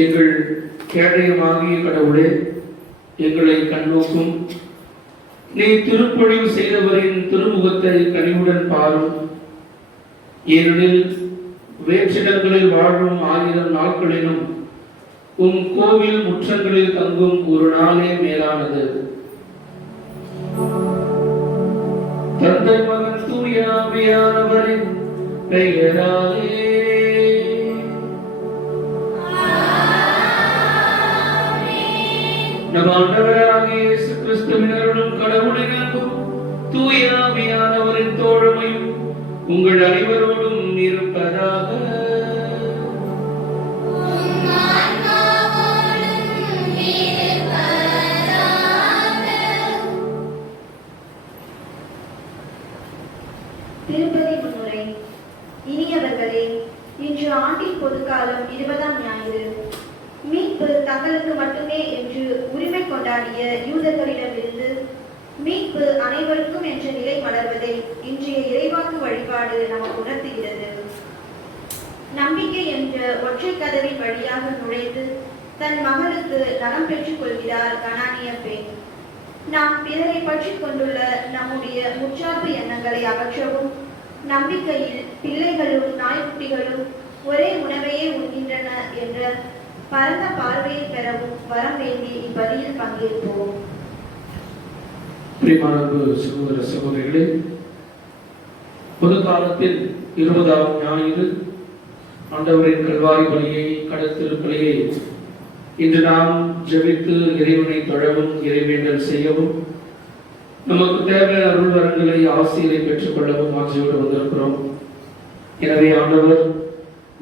எங்கள் கேடயமாகிய கடவுளே, எங்களை கண்ணோக்கும். நீ திருப்பொழிவு செய்தவரின் திருமுகத்தை கனிவுடன் பாரும். ஏனெனில் வேற்றிடங்களில் வாழும் 1000 நாட்களிலும் உம் கோவில் முற்றங்களில் தங்கும் ஒரு நாளே மேலானது. தந்தை மகன் தூய ஆவியானவரின் பெயராலே நம் ஆண்டவராகிய இயேசு கிறிஸ்துவின் அருளும் கடவுளின் அன்பும் தூய ஆவியானவரின் தோழமையும் உங்கள் அனைவரோடும் இருப்பதாக. திருப்பதி முன்னுரை. இனியவர்களே, இன்று ஆண்டின் பொதுக்காலம் 20ஆம் ஞாயிறு. மீட்பு தங்களுக்கு மட்டுமே என்று உரிமை கொண்டாடிய யூதர்களிடமிருந்து மீட்பு அனைவருக்கும் என்ற நிலை மலர்வதை இன்றைய இறைவாக்கு வழிபாடு நமக்கு உணர்த்துகிறது. நம்பிக்கை என்ற ஒற்றை கதவின் வழியாக நுழைந்து தன் மகளுக்கு நலம் பெற்றுக் கொள்கிறார் கனானிய பெண். நாம் பிறரை பற்றி கொண்டுள்ள நம்முடைய முற்சார்பு எண்ணங்களை அகற்றவும், நம்பிக்கையில் பிள்ளைகளும் நாய்க்குட்டிகளும் ஒரே உணவையே உண்கின்றன என்ற பரந்த பார்வையை பெறவும் வரம் வேண்டி இப்பலியில் பங்கேற்போம். சகோதர சகோதரிகளே, பொது காலத்தில் 20ஆம் ஞாயிறு ஆண்டவரின் கல்வாரி பலியை, கடத்திருப்பலியை இன்று நாம் ஜெபித்து இறைவனை தொழவும் இறைவேண்டல் செய்யவும், நமக்கு தேவையான அருள் வரங்களை ஆசிரியரை பெற்றுக் கொள்ளவும் ஆட்சியோடு வந்திருக்கிறோம். எனவே ஆண்டவர்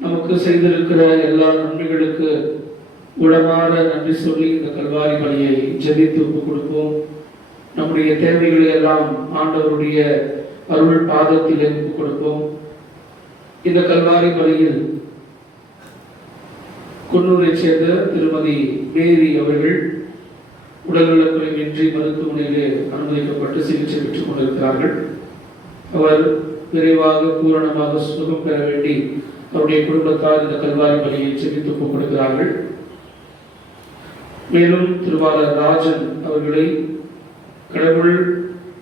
நமக்கு செய்திருக்கிற எல்லா நன்மைகளுக்கு உளமாற நன்றி சொல்லி இந்த கல்வாரி பலியை ஜெபித்து ஒப்புக் கொடுப்போம். நம்முடைய தேவைகளை எல்லாம் ஆண்டவருடைய அருள் பாதத்தில் ஒப்புக் கொடுப்போம். இந்த கல்வாரி பலியில் குன்னூரை சேர்ந்த திருமதி மேரி அவர்கள் உடல்நலக்குறைவின்றி மருத்துவமனையிலே அனுமதிக்கப்பட்டு சிகிச்சை பெற்றுக் கொண்டிருக்கிறார்கள். அவர் விரைவாக பூரணமாக சுகம் பெற வேண்டி அவருடைய குடும்பத்தார் இந்த கல்வாரி பலியை ஜெபித்து ஒப்புக் கொடுக்கிறார்கள். மேலும் திருவாளர் ராஜன் அவர்களை கடவுள்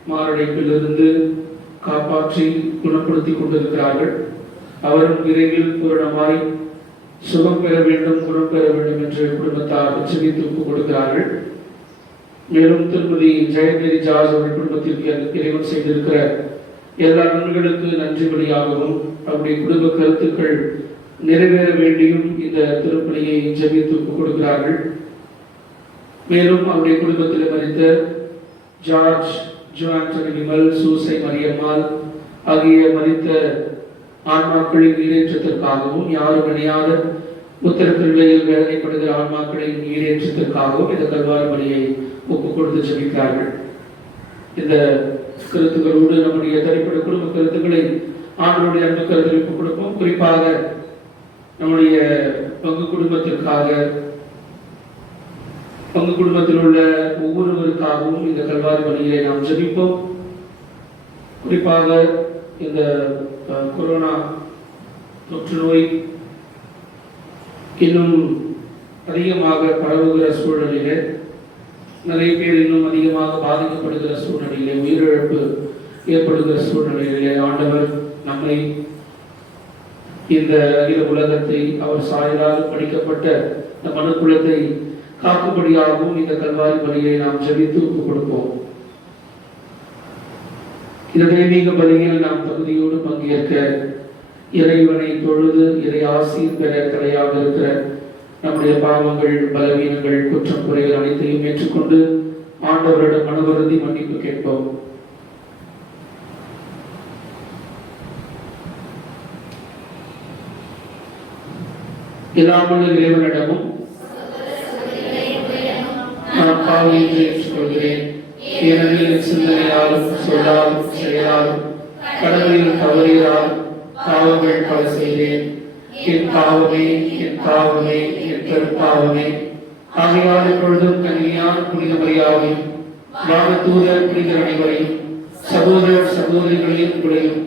மாரடைப்பிலிருந்து காப்பாற்றி குணப்படுத்தி கொண்டிருக்கிறார்கள். அவரும் விரைவில் பூரணமாய் சுகம் பெற வேண்டும், குணம் பெற வேண்டும் என்று குடும்பத்தார் ஜெபித்து ஒப்புக் கொடுக்கிறார்கள். மேலும் திருமதி ஜெயமேரி ஜார்ஜ் அவர்கள் குடும்பத்திற்கு இறைவன் செய்திருக்கிற எல்லா நன்மைகளுக்கு நன்றி பலியாகவும் அவருடைய குடும்ப கருத்துக்கள் நிறைவேற வேண்டியும் இந்த திருப்பலியை ஜெபித்து ஒப்புக் கொடுக்கிறார்கள். மேலும் அவருடைய குடும்பத்தில் மறித்த ஜார்ஜ், ஜோஆண்டனி விமல், சூசை மரியம்மாள் ஆகிய மறித்த ஆன்மாக்களின் ஈடேற்றத்திற்காகவும், யாரும் அணியாத உத்தரப்பிரவேயில் வேதனைப்படுகிற ஆன்மாக்களின் ஈடேற்றத்திற்காகவும் இந்த கல்வாரி பலியை ஒப்புக் கொடுத்து ஜெபிக்கிறார்கள். இந்த கருத்துக்களோடு நம்முடைய தனிப்பட்ட குடும்ப கருத்துக்களை ஆண்டவருடைய அன்பு கருத்தில் ஒப்புக் கொடுப்போம். குறிப்பாக நம்முடைய பங்கு குடும்பத்திற்காக, பங்கு குடும்பத்தில் உள்ள ஒவ்வொருவருக்காகவும் இந்த கல்வாரி பலியை நாம் ஜெபிப்போம். குறிப்பாக இந்த கொரோனா தொற்று நோய் இன்னும் அதிகமாக பரவுகிற சூழ்நிலையிலே, நிறைய பேர் இன்னும் அதிகமாக பாதிக்கப்படுகிற சூழ்நிலையிலே, உயிரிழப்பு ஏற்படுகிற சூழ்நிலையிலே ஆண்டவர் நம்மை, இந்த அகில உலகத்தை அவர் சாயலாக படிக்கப்பட்ட இந்த மனுக்குலத்தை காக்கும்படியாகவும் இந்த கல்வாரி பலியை நாம் ஜெபித்து ஒப்புக் கொடுப்போம். இந்த தெய்வீக பலியில் நாம் தகுதியோடு பங்கேற்க இறைவனை தொழுது இறை ஆசீர் பெற தடையாக இருக்கிற நம்முடைய பாவங்கள், பலவீனங்கள், குற்றம் குறைகள் அனைத்தையும் ஏற்றுக்கொண்டு ஆண்டவரிடம் மனவருந்தி மன்னிப்பு கேட்போம். எல்லாமுள்ள இறைவனிடமும் நான் பாவியை ஏற்றுக்கொள்கிறேன். ஏனெனில் சிந்தனையாலும் சொல்லாலும் செயலாலும் கடவுளில் தவறியால் பாவங்கள் பல செய்தேன். என் பாவமே, என் பாவமே, என் பெரும்பாவமே. ஆகையால் இப்பொழுதும் கன்னியான புனித மரியாதையும் வானதூதர் புனிதர் அனைவரையும் சகோதர சகோதரிகளையும் உங்களையும்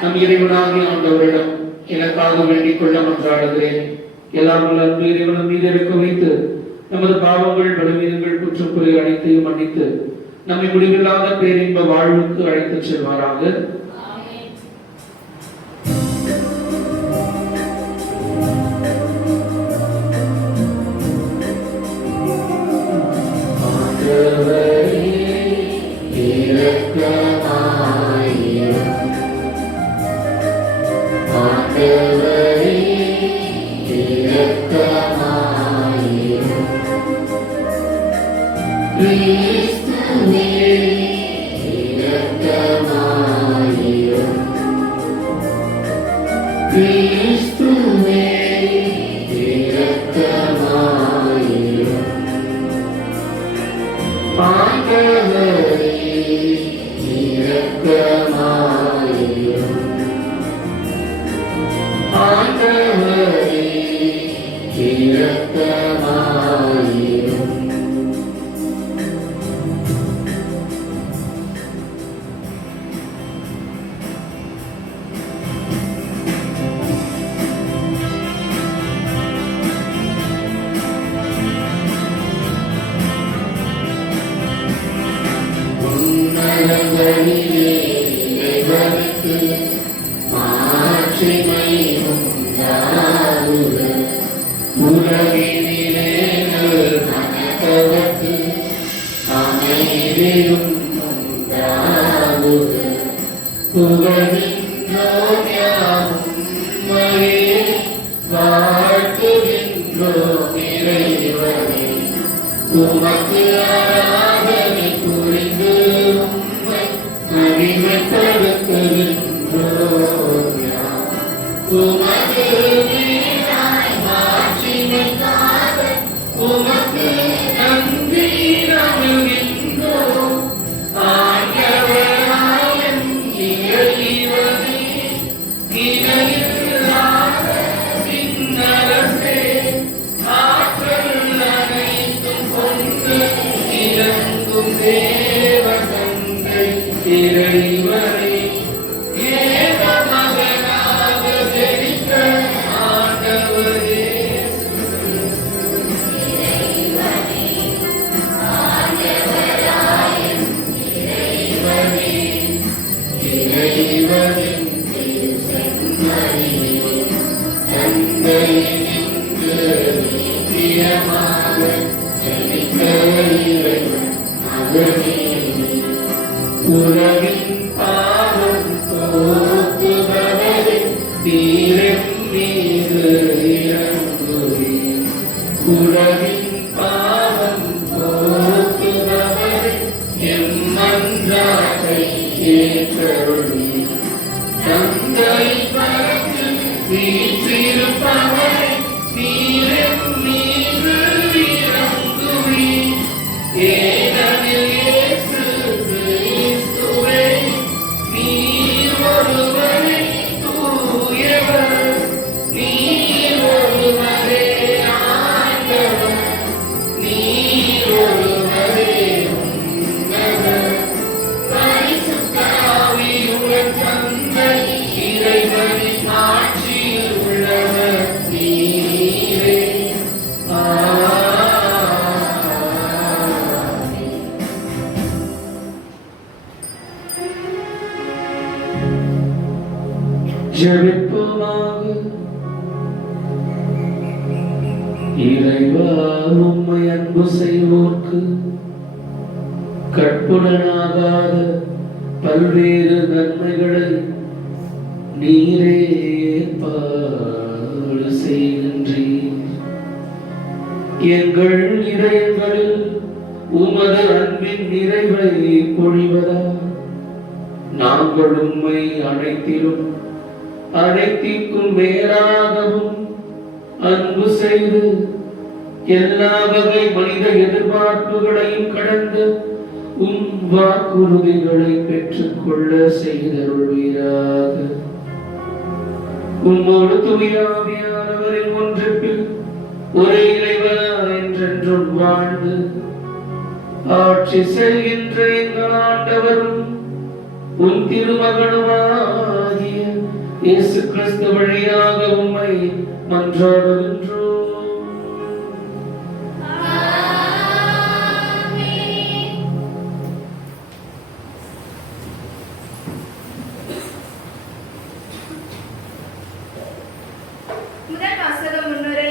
நம் இறைவனாகிய ஆண்டவரிடம் எனக்காக வேண்டிக் கொள்ள மன்றாடுகிறேன். எல்லாம் வல்ல அன்பு இறைவன் மீது இருக்க வைத்து நமது பாவங்கள் பலவீனங்கள் குற்றக்குறை அனைத்தையும் மன்னித்து நம்மை முடிவில்லாத பேரின்ப வாழ்வுக்கு அழைத்துச் செல்வாராக. இறைவா, உம்மை அன்பு செய்வோர்க்கு கற்புடனாகாத பல்வேறு நன்மைகளை நீரே ஏற்பாடு செய்கின்றீர். எங்கள் இதயங்களில் உமது அன்பின் நிறைவை பொழிவதா நாங்கள் உம்மை அனைத்திற்கும் மேலாகவும் அன்பு செய்து எல்லா வகை மனித எதிர்பார்ப்புகளையும் கடந்து உம் வாக்குறுதிகளை பெற்றுக் கொள்ள செய்தருள்வீராக. உம்மோடு தூய ஆவியானவரின் ஒன்றிப்பில் ஒரே இறைவனா என்றென்றும் வாழ்ந்து ஆட்சி செய்கின்ற எங்கள் ஆண்டவரும் உன் திருமகனுமாகிய இயேசு கிறிஸ்து வழியாக உம்மை மன்றாடுகின்றோம். முதல் வாசகம் முன்னுரை.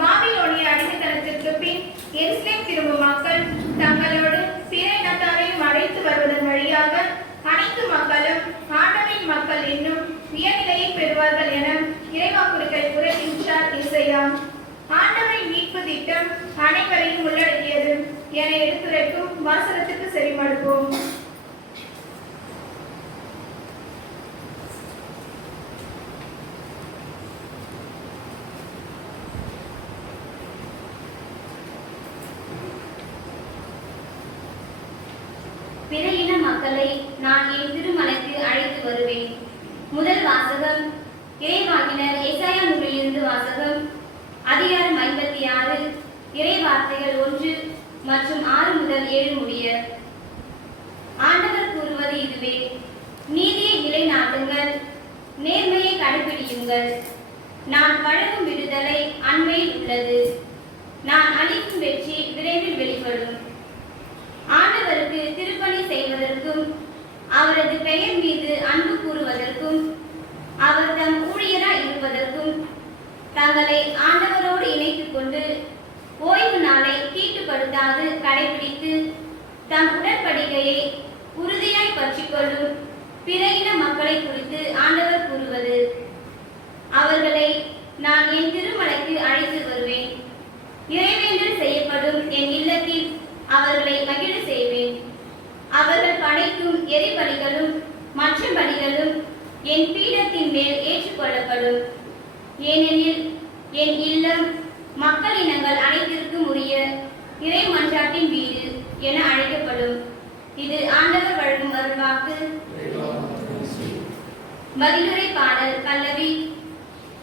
பாபிலோனிய அடிமைத்தனத்திற்கு பின் எருசலேம் திரும்பும் மக்கள் தங்களோடு பிற இனத்தாரையும் அழைத்து வருவதன் வழியாக அனைத்து மக்களும் ஆண்டவரின் மக்கள் என்னும் உயர்நிலையை பெறுவார்கள் என இறைவாக்குறுதிகள் கூறுகின்றார் இசையா. ஆண்டவரின் மீட்பு திட்டம் அனைவரையும் உள்ளடக்கியது என எடுத்துரைக்கும் வாசகத்துக்கு செவிமடுப்போம். பிற இன மக்களை நான் என் திருமலைக்கு அழைத்து வருவேன். முதல் வாசகம் இறைவாக்கினர் ஏசாயா நூலிலிருந்து வாசகம். அதிகாரம் 56 இறை வார்த்தைகள் 1 மற்றும் 6 முதல் 7 முடிய. ஆண்டவர் கூறுவது இதுவே: நீதியை நிலைநாட்டுங்கள், நேர்மையை கடைபிடியுங்கள். நான் வழங்கும் விடுதலை அண்மையில் உள்ளது, நான் அளிக்கும் வெற்றி விரைவில் வெளிப்படும். ஆண்டவருக்கு திருப்பணி செய்வதற்கும் அவரது பெயர் மீது அன்பு கூறுவதற்கும் அவர் தம் ஊழியராய் இருப்பதற்கும் தங்களை ஆண்டவரோடு இணைத்துக் கொண்டு ஓய்வு நாளை தீட்டுப்படுத்தாது கடைபிடித்து தம் உடன்படிக்கையை உறுதியாய் பற்றிக்கொள்ளும் பிற இன மக்களை குறித்து ஆண்டவர் கூறுவது: அவர்களை நான் என் திருமலைக்கு அழைத்து வருவேன். இறைவேண்டல் செய்யப்படும் என் இல்லத்தில் அவர்களை மகிழ செய்வேன். அவர்கள் படைக்கும் எரிபலிகளும் மற்ற பலிகளும் என் பீடத்தின் மேல் ஏற்றுக்கொள்ளப்படும். ஏனெனில் என் இல்லம் மக்களினங்கள் அனைத்திற்கும் உரிய இறை மன்றாட்டின் வீடு என அழைக்கப்படும். இது ஆண்டவர் வழங்கும் அருள்வாக்கு. பதிலுரை பாடல் பல்லவி.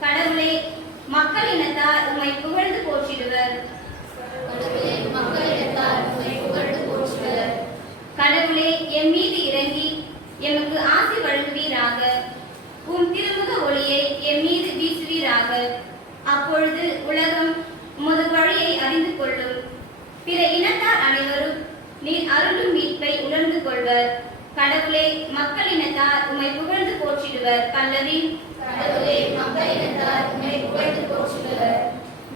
கடவுளே, மக்களினத்தார் உம்மை புகழ்ந்து போற்றிடுவர். கடவுளே, எம் மீது இறங்கி எமக்கு ஆசி வழங்குவீராக. உம் திருமுக ஒளியை எம் மீது வீசுவீராக. அப்பொழுது உலகம் உமது வழியை அறிந்து கொள்ளும். பிற இனத்தார் அனைவரும் நீர் அருளும் மீட்பை உணர்ந்து கொள்வர். கடவுளே, மக்களினத்தார் உம்மை புகழ்ந்து போற்றிடுவர். பல்லவி. கடவுளே, மக்களினத்தார் உம்மை புகழ்ந்து போற்றிடுவர்.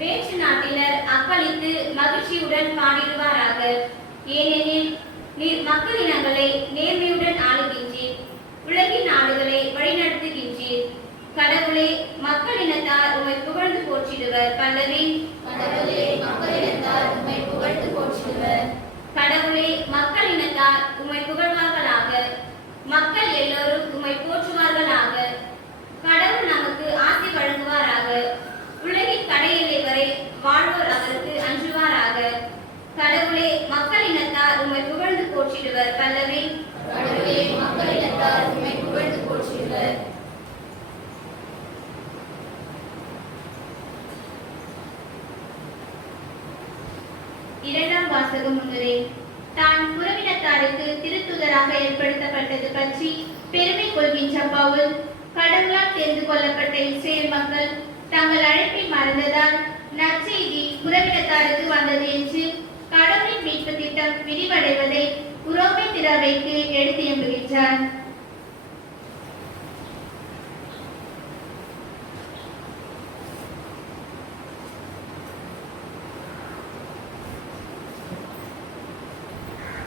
வேற்று நாட்டினர் அக்களித்து மகிழ்ச்சியுடன் பாடிடுவாராக. ஏனெனில் நீர் மக்களினங்களை நேர்மையுடன் ஆளுகின்றீர், உலகின் நாடுகளை வழிநடத்துகின்றீர். கடவுளே, மக்களினத்தார் உம்மை புகழ்ந்து போற்றிடுவர். பல்லவி. கடவுளே, மக்களினத்தார் உம்மை புகழ்ந்து போற்றிடுவர். கடவுளே, மக்களினத்தார் உம்மை புகழ்வார்களாக. மக்கள் எல்லோரும் உம்மை போற்றுவார்களாக. கடவுள் நமக்கு ஆசி வழங்குவாராக. உலகின் கடையெல்லை வரை வாழ்வோர் அவருக்கு அஞ்சுவாராக. கடவுளே, மக்களினத்தார் உம்மை புகழ்ந்து போற்றிடுவர். பல்லவி. கடவுளே, மக்களினத்தார் உம்மை புகழ்ந்து போற்றிடுவர். இரண்டாம் வாசகம் முன்னுரை. தான் புறவினத்தாருக்கு திருத்துதராக ஏற்படுத்தப்பட்டது பற்றி பெருமை கொள்கின்ற பவுல், கடவுளால் தேர்ந்து கொள்ளப்பட்ட இஸ்ரேல் மக்கள் தங்கள் அழைப்பை மறந்ததால் நற்செய்தி புறவினத்தாருக்கு வந்தது என்று கடவுளின் மீட்பு திட்டம் விரிவடைவதை உரோமை திறவைக்கு எடுத்து எம்புகின்றார்.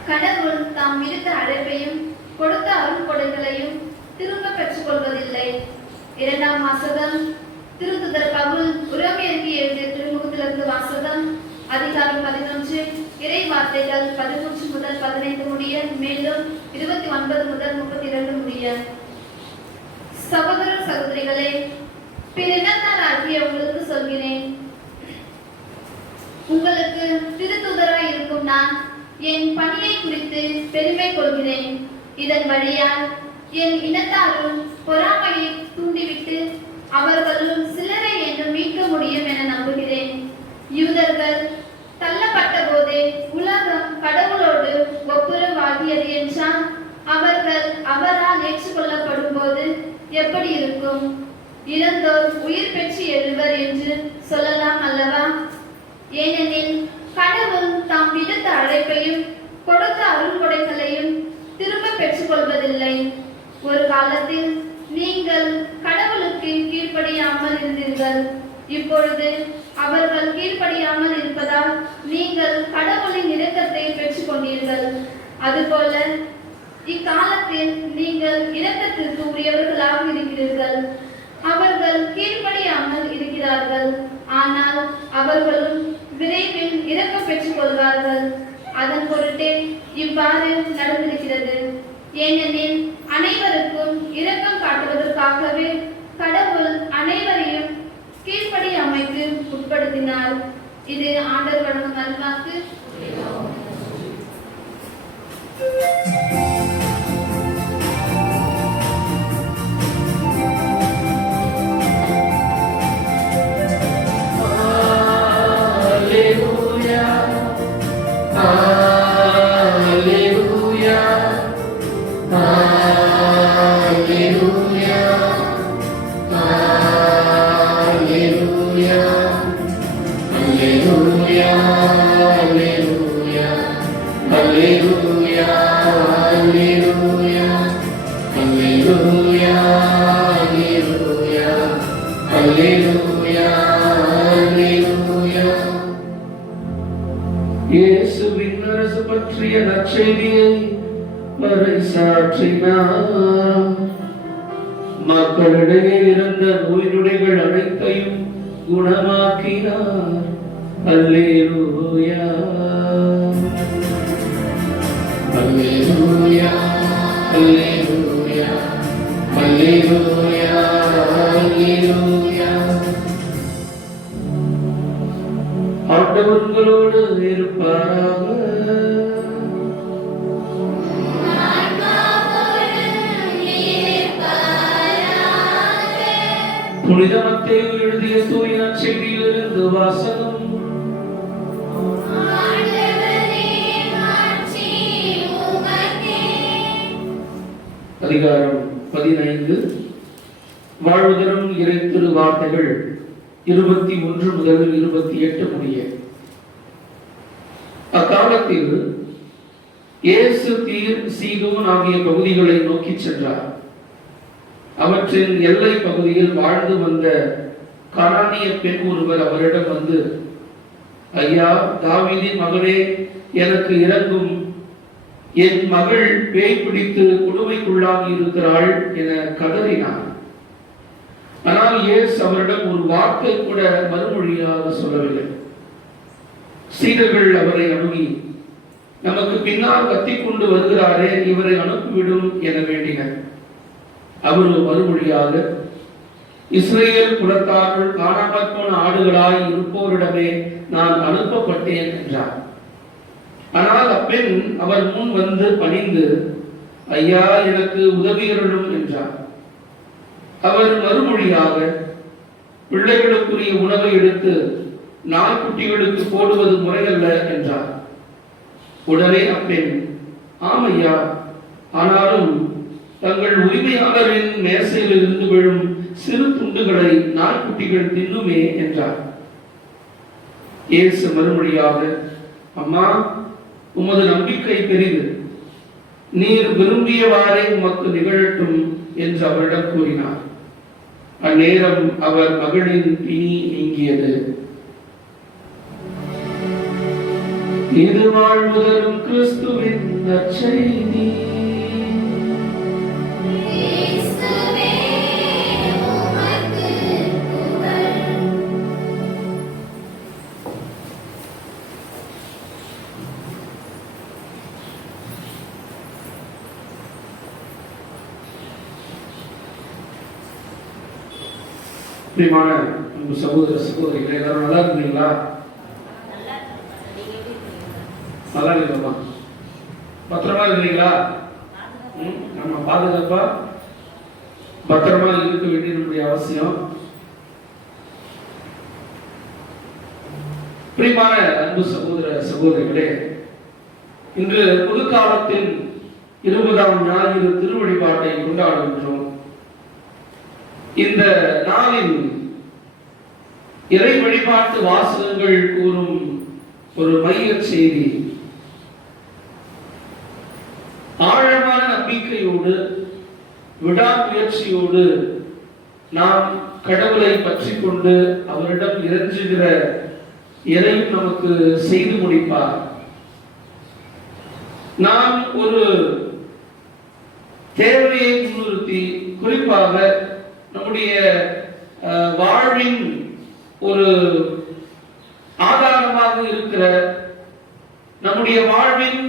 கடவுள் தாம் விடுத்த அழைப்பையும் கொடுத்த அருள்கொடைகளையும் திரும்ப பெற்றுக் கொள்வதில்லை. இரண்டாம் வாசகம் திருத்துதர் பவுல் உரோமையருக்கு எழுதிய திருமுகத்திலிருந்து வாசகம். அதிகாரம் 11 இறை வார்த்தைகள் 13 முதல் 15 முடிய, மேலும் 29 முதல் 32 முடிய. சகோதர சகோதரிகளே, பிற இனத்தாராகிய உங்களுக்கு சொல்கிறேன், உங்களுக்கு திருத்துதராய் இருக்கும் நான் என் பணியை குறித்து பெருமை கொள்கிறேன். இதன் வழியால் என் இனத்தாரும் பொறாமையை தூண்டிவிட்டு அவர்களும் சிலரை என்று மீட்க முடியும் என நம்புகிறேன். யூதர்கள் தள்ளப்பட்ட போதே உலகம் கடவுளோடு ஒப்புரவாகியது என்றால் அவர்கள் அவரால் ஏற்றுக்கொள்ளப்படும் போது எப்படி இருக்கும்? இறந்தோர் உயிர் பெற்று எழுவர் என்று சொல்லலாம் அல்லவா? ஏனெனில் கடவுள் தாம் விடுத்த அழைப்பையும் கொடுத்த அருள்கொடைகளையும் திரும்ப பெற்றுக் கொள்வதில்லை. ஒரு காலத்தில் நீங்கள் கடவுளுக்கு கீழ்ப்படியாமல் இருந்தீர்கள். இப்பொழுது அவர்கள் கீழ்ப்படியாமல் இருப்பதால் நீங்கள் கடவுளின் இரக்கத்தை பெற்றுக் கொண்டீர்கள். அதுபோல இக்காலத்தில் நீங்கள் இரக்கத்திற்கு உரியவர்களாக இருக்கிறீர்கள். அவர்கள் கீழ்ப்படியாமல் இருக்கிறார்கள், ஆனால் அவர்களும் விரைவில் இரக்கம் பெற்றுக் கொள்வார்கள். அதன் பொருட்டே இவ்வாறு நடந்திருக்கிறது. ஏனெனில் அனைவருக்கும் இரக்கம் காட்டுவதற்காகவே கடவுள் அனைவரையும் கீழ்ப்படியாமைக்கு உட்படுத்தினார். இது ஆண்டவர் வழங்கும் நல்வாக்கு. இயேசுவின் அரசு பற்றிய நற்செய்தியை பறைசாற்றினார். மக்களிடையே இருந்த நோய் நொடிகள் அனைத்தையும் குணமாக்கினார். அல்லேலூயா, அல்லேலூயா, அல்லேலூயா, அல்லேலூயா, அல்லேலூயா. ஆண்டவர்களோடு இருப்பாராக. புனித மத்தேயு எழுதிய தூய நற்செய்தியிலிருந்து வாசகம். அதிகாரம் 15. வாழ்வு தரும் இறை திரு வார்த்தைகள் 21 முதல் 28 முடிய. அக்காலத்தில் இயேசு தீர், சீதோன் ஆகிய பகுதிகளை நோக்கி சென்றார். அவற்றின் எல்லை பகுதியில் வாழ்ந்து வந்த கானானிய பெண் ஒருவர் அவரிடம் வந்து, ஐயா, தாவீதின் மகனே, எனக்கு இரங்கும், என் மகள் பேய் பிடித்து கொடுமைக்குள்ளாகி இருக்கிறாள் என கதறினார். ஆனால் இயேசு அவரிடம் ஒரு வார்த்தை கூட மறுமொழியாக சொல்லவில்லை. சீடர்கள் அவரை அணுகி, நமக்கு பின்னால் கத்திக்கொண்டு வருகிறாரே, இவரை அனுப்பிவிடும் என வேண்டினர். அவர் மறுமொழியாக, இஸ்ரேல் குலத்தார்கள் காணாமற் போன ஆடுகளாய் இருப்போரிடமே நான் அனுப்பப்பட்டேன் என்றார். ஆனால் அப்பெண் அவர் முன் வந்து பணிந்து, ஐயா, எனக்கு உதவியருளும் என்றார். அவர் மறுமொழியாக, பிள்ளைகளுக்குரிய உணவை எடுத்து நாய்க்குட்டிகளுக்கு போடுவது முறையல்ல என்றார். உடனே அப்பெண், ஆமையா, ஆனாலும் தங்கள் உரிமையாளரின் மேசையில் இருந்து விழும் சிறு துண்டுகளை நாய்க்குட்டிகள் தின்னுமே என்றார். இயேசு மறுமொழியாக, அம்மா, உமது நம்பிக்கை பெரிது, நீர் விரும்பியவாறே உமக்கு நிகழட்டும் என்று அவரிடம் கூறினார். அந்நேரம் அவர் மகளின் பிணி நீங்கியது. இது வாழ்வு தரும் கிறிஸ்துவின் நற்செய்தி. பிரியமான அன்பு சகோதர சகோதரிகளே, எல்லாரும் நல்லா இருக்கீங்களா? நல்லா இருக்கீங்களா? பத்திரமா இருக்கீங்களா? நம்ம பாதுகாப்பா பத்திரமா இருக்க வேண்டிய நம்முடைய அவசியம். பிரியமான அன்பு சகோதர சகோதரிகளே, இன்று புதுக்காலத்தின் 20ஆம் ஞாயிறு திருவழிபாட்டை கொண்டாடுகின்றோம். இந்த நாளில் இறை வழிபாட்டு வாசகங்கள் கூறும் ஒரு மைய செய்தி, ஆழமான நம்பிக்கையோடு விடாமுயற்சியோடு நாம் கடவுளை பற்றி கொண்டு அவரிடம் இறைஞ்சுகிற எதையும் நமக்கு செய்து முடிப்பார். நாம் ஒரு தேவையை முன்னிறுத்தி, குறிப்பாக நம்முடைய வாழ்வின் ஒரு ஆதாரமாக இருக்கிற, நம்முடைய வாழ்வின்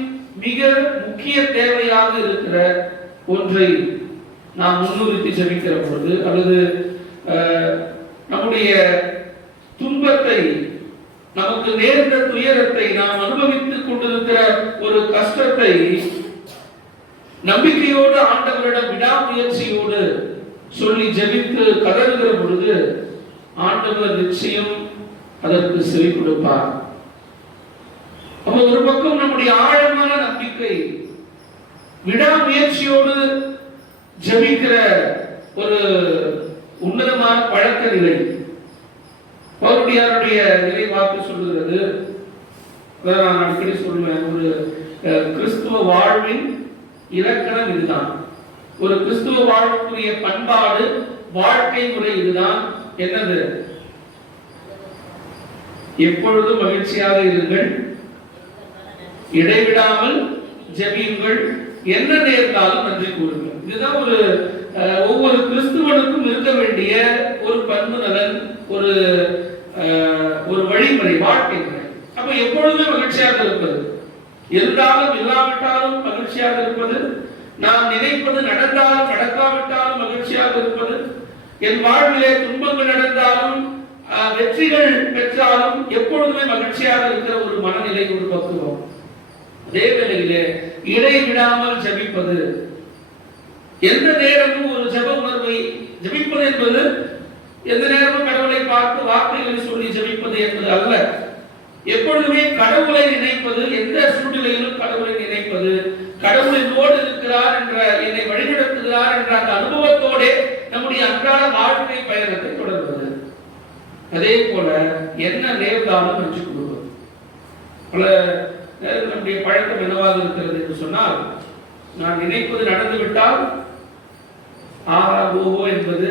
மிக முக்கிய தேவையாக இருக்கிற ஒன்றை நாம் முன்னிறுத்தி ஜெபிக்கிற பொழுது, அல்லது நம்முடைய துன்பத்தை, நமக்கு நேர்ந்த துயரத்தை, நாம் அனுபவித்துக் கொண்டிருக்கிற ஒரு கஷ்டத்தை நம்பிக்கையோடு ஆண்டவரிடம் விடாமுயற்சியோடு சொல்லி ஜெபித்து கதறுகிற பொழுது ஆண்டவர் நிச்சயம் அதற்கு செவி கொடுப்பார். அப்ப ஒரு பக்கம் நம்முடைய ஆழமான நம்பிக்கை, விடாமுயற்சியோடு ஜெபிக்கிற ஒரு உன்னதமான பழக்க நிலை. பவுலடியாருடைய நிலை வாக்கு சொல்லுகிறது, நான் அடிக்கடி சொல்லுவேன், ஒரு கிறிஸ்துவ வாழ்வின் இலக்கணம் இதுதான். ஒரு கிறிஸ்துவ வாழ்வுக்குரிய பண்பாடு, வாழ்க்கை முறை இதுதான். என்னது? எப்பொழுதும் மகிழ்ச்சியாக இருங்கள், இடைவிடாமல் ஜெபியுங்கள், என்ன நேர்ந்தாலும் நன்றி கூறுங்கள். இதுதான் ஒரு ஒவ்வொரு கிறிஸ்துவனுக்கும் இருக்க வேண்டிய ஒரு பண்பு நலன், ஒரு வழிமுறை, வாழ்க்கை முறை. அப்ப எப்பொழுதுமே மகிழ்ச்சியாக இருப்பது, இருந்தாலும் இல்லாவிட்டாலும் மகிழ்ச்சியாக இருப்பது, நாம் நினைப்பது நடந்தாலும் நடக்காவிட்டாலும் மகிழ்ச்சியாக இருப்பது, என் வாழ்விலே துன்பங்கள் நடந்தாலும் வெற்றிகள் பெற்றாலும் எப்பொழுதுமே மகிழ்ச்சியாக இருக்கிற ஒரு மனநிலை, ஒரு பக்குவம். அதே வேளையிலே இடைவிடாமல் ஜெபிப்பது, எந்த நேரமும் ஒரு ஜெப உணர்வை ஜெபிப்பது என்பது எந்த நேரமும் கடவுளை பார்த்து வார்த்தைகளை சொல்லி ஜெபிப்பது என்பது அல்ல. எப்பொழுதுமே கடவுளை நினைப்பது, எந்த சூழ்நிலையிலும் கடவுளை நினைப்பது, கடவுள் என்னோடு இருக்கிறார் என்ற, என்னை வழிநடத்துகிறார் என்ற அந்த அனுபவத்தோட நம்முடைய அன்றாட வாழ்க்கை பயணத்தை தொடர்வது. அதே போல என்ன நேர்ந்தாலும் நன்றி கூறுவது. பல நேரம் நம்முடைய பழக்கம் என்னவாக இருக்கிறது என்று சொன்னால், நான் நினைப்பது நடந்துவிட்டால் ஆஹா ஓஹோ என்பது,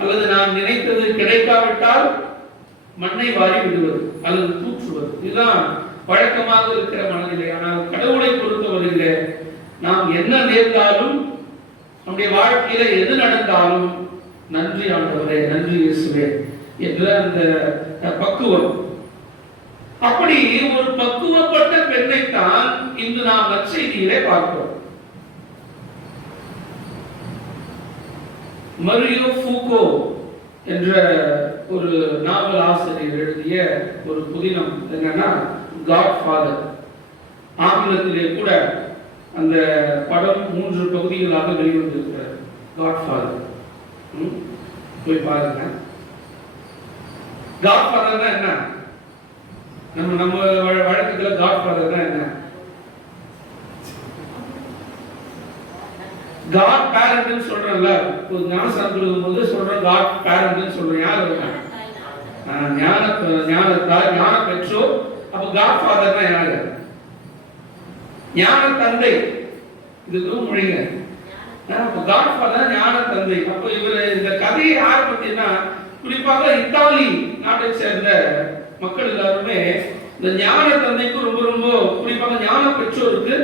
அல்லது நான் நினைத்தது கிடைக்காவிட்டால் மண்ணை வாரி விடுவது அல்லது தூற்றுவது, இதுதான் வழக்கமாக இருக்கிற மனநிலை. ஆனால் கடவுளை பொறுத்தவரையிலே நாம் என்ன நேர்ந்தாலும், நம்முடைய வாழ்க்கையில எது நடந்தாலும் நன்றி ஆண்டவரே, நன்றி இயேசுவே என்ற அந்த பக்குவம். அப்படி ஒரு பக்குவப்பட்ட பெண்ணைத்தான் இன்று நாம் நற்செய்தியிலே பார்க்கிறோம். மரியோ ஃபூகோ என்ற ஒரு நாவல் ஆசிரியர் எழுதிய ஒரு புதினம் என்னன்னா காட் ஃபாதர். ஆங்கிலத்திலே கூட அந்த படம் 3 பகுதிகளாக வெளிவந்திருக்கிறது. காட் ஃபாதர் போய் பாருங்க. காட் ஃபாதர்னா என்ன? நம்ம வழக்கத்துல காட் ஃபாதர்னா என்ன? காட் பேரண்ட்னு சொல்றோம்ல, ஒரு ஞானசாரம் கொடுக்கும்போது சொல்றோம் காட் பேரண்ட்னு சொல்றோம். யார்? ஞான பெற்றோர். அப்ப காட் ஃபாதர்னா யாரு? ஞான தந்தை. இதுக்கு மொழிங்க. அப்ப காட் ஃபாதர் ஞான தந்தை. அப்ப இவர் இந்த கதையை யார் பத்தினா, குறிப்பாக இத்தாலி நாட்டை சேர்ந்த மக்கள் எல்லாருமே இந்த ஞான தந்தைக்கு ரொம்ப ரொம்ப, குறிப்பாக ஞான பெற்றோருக்கு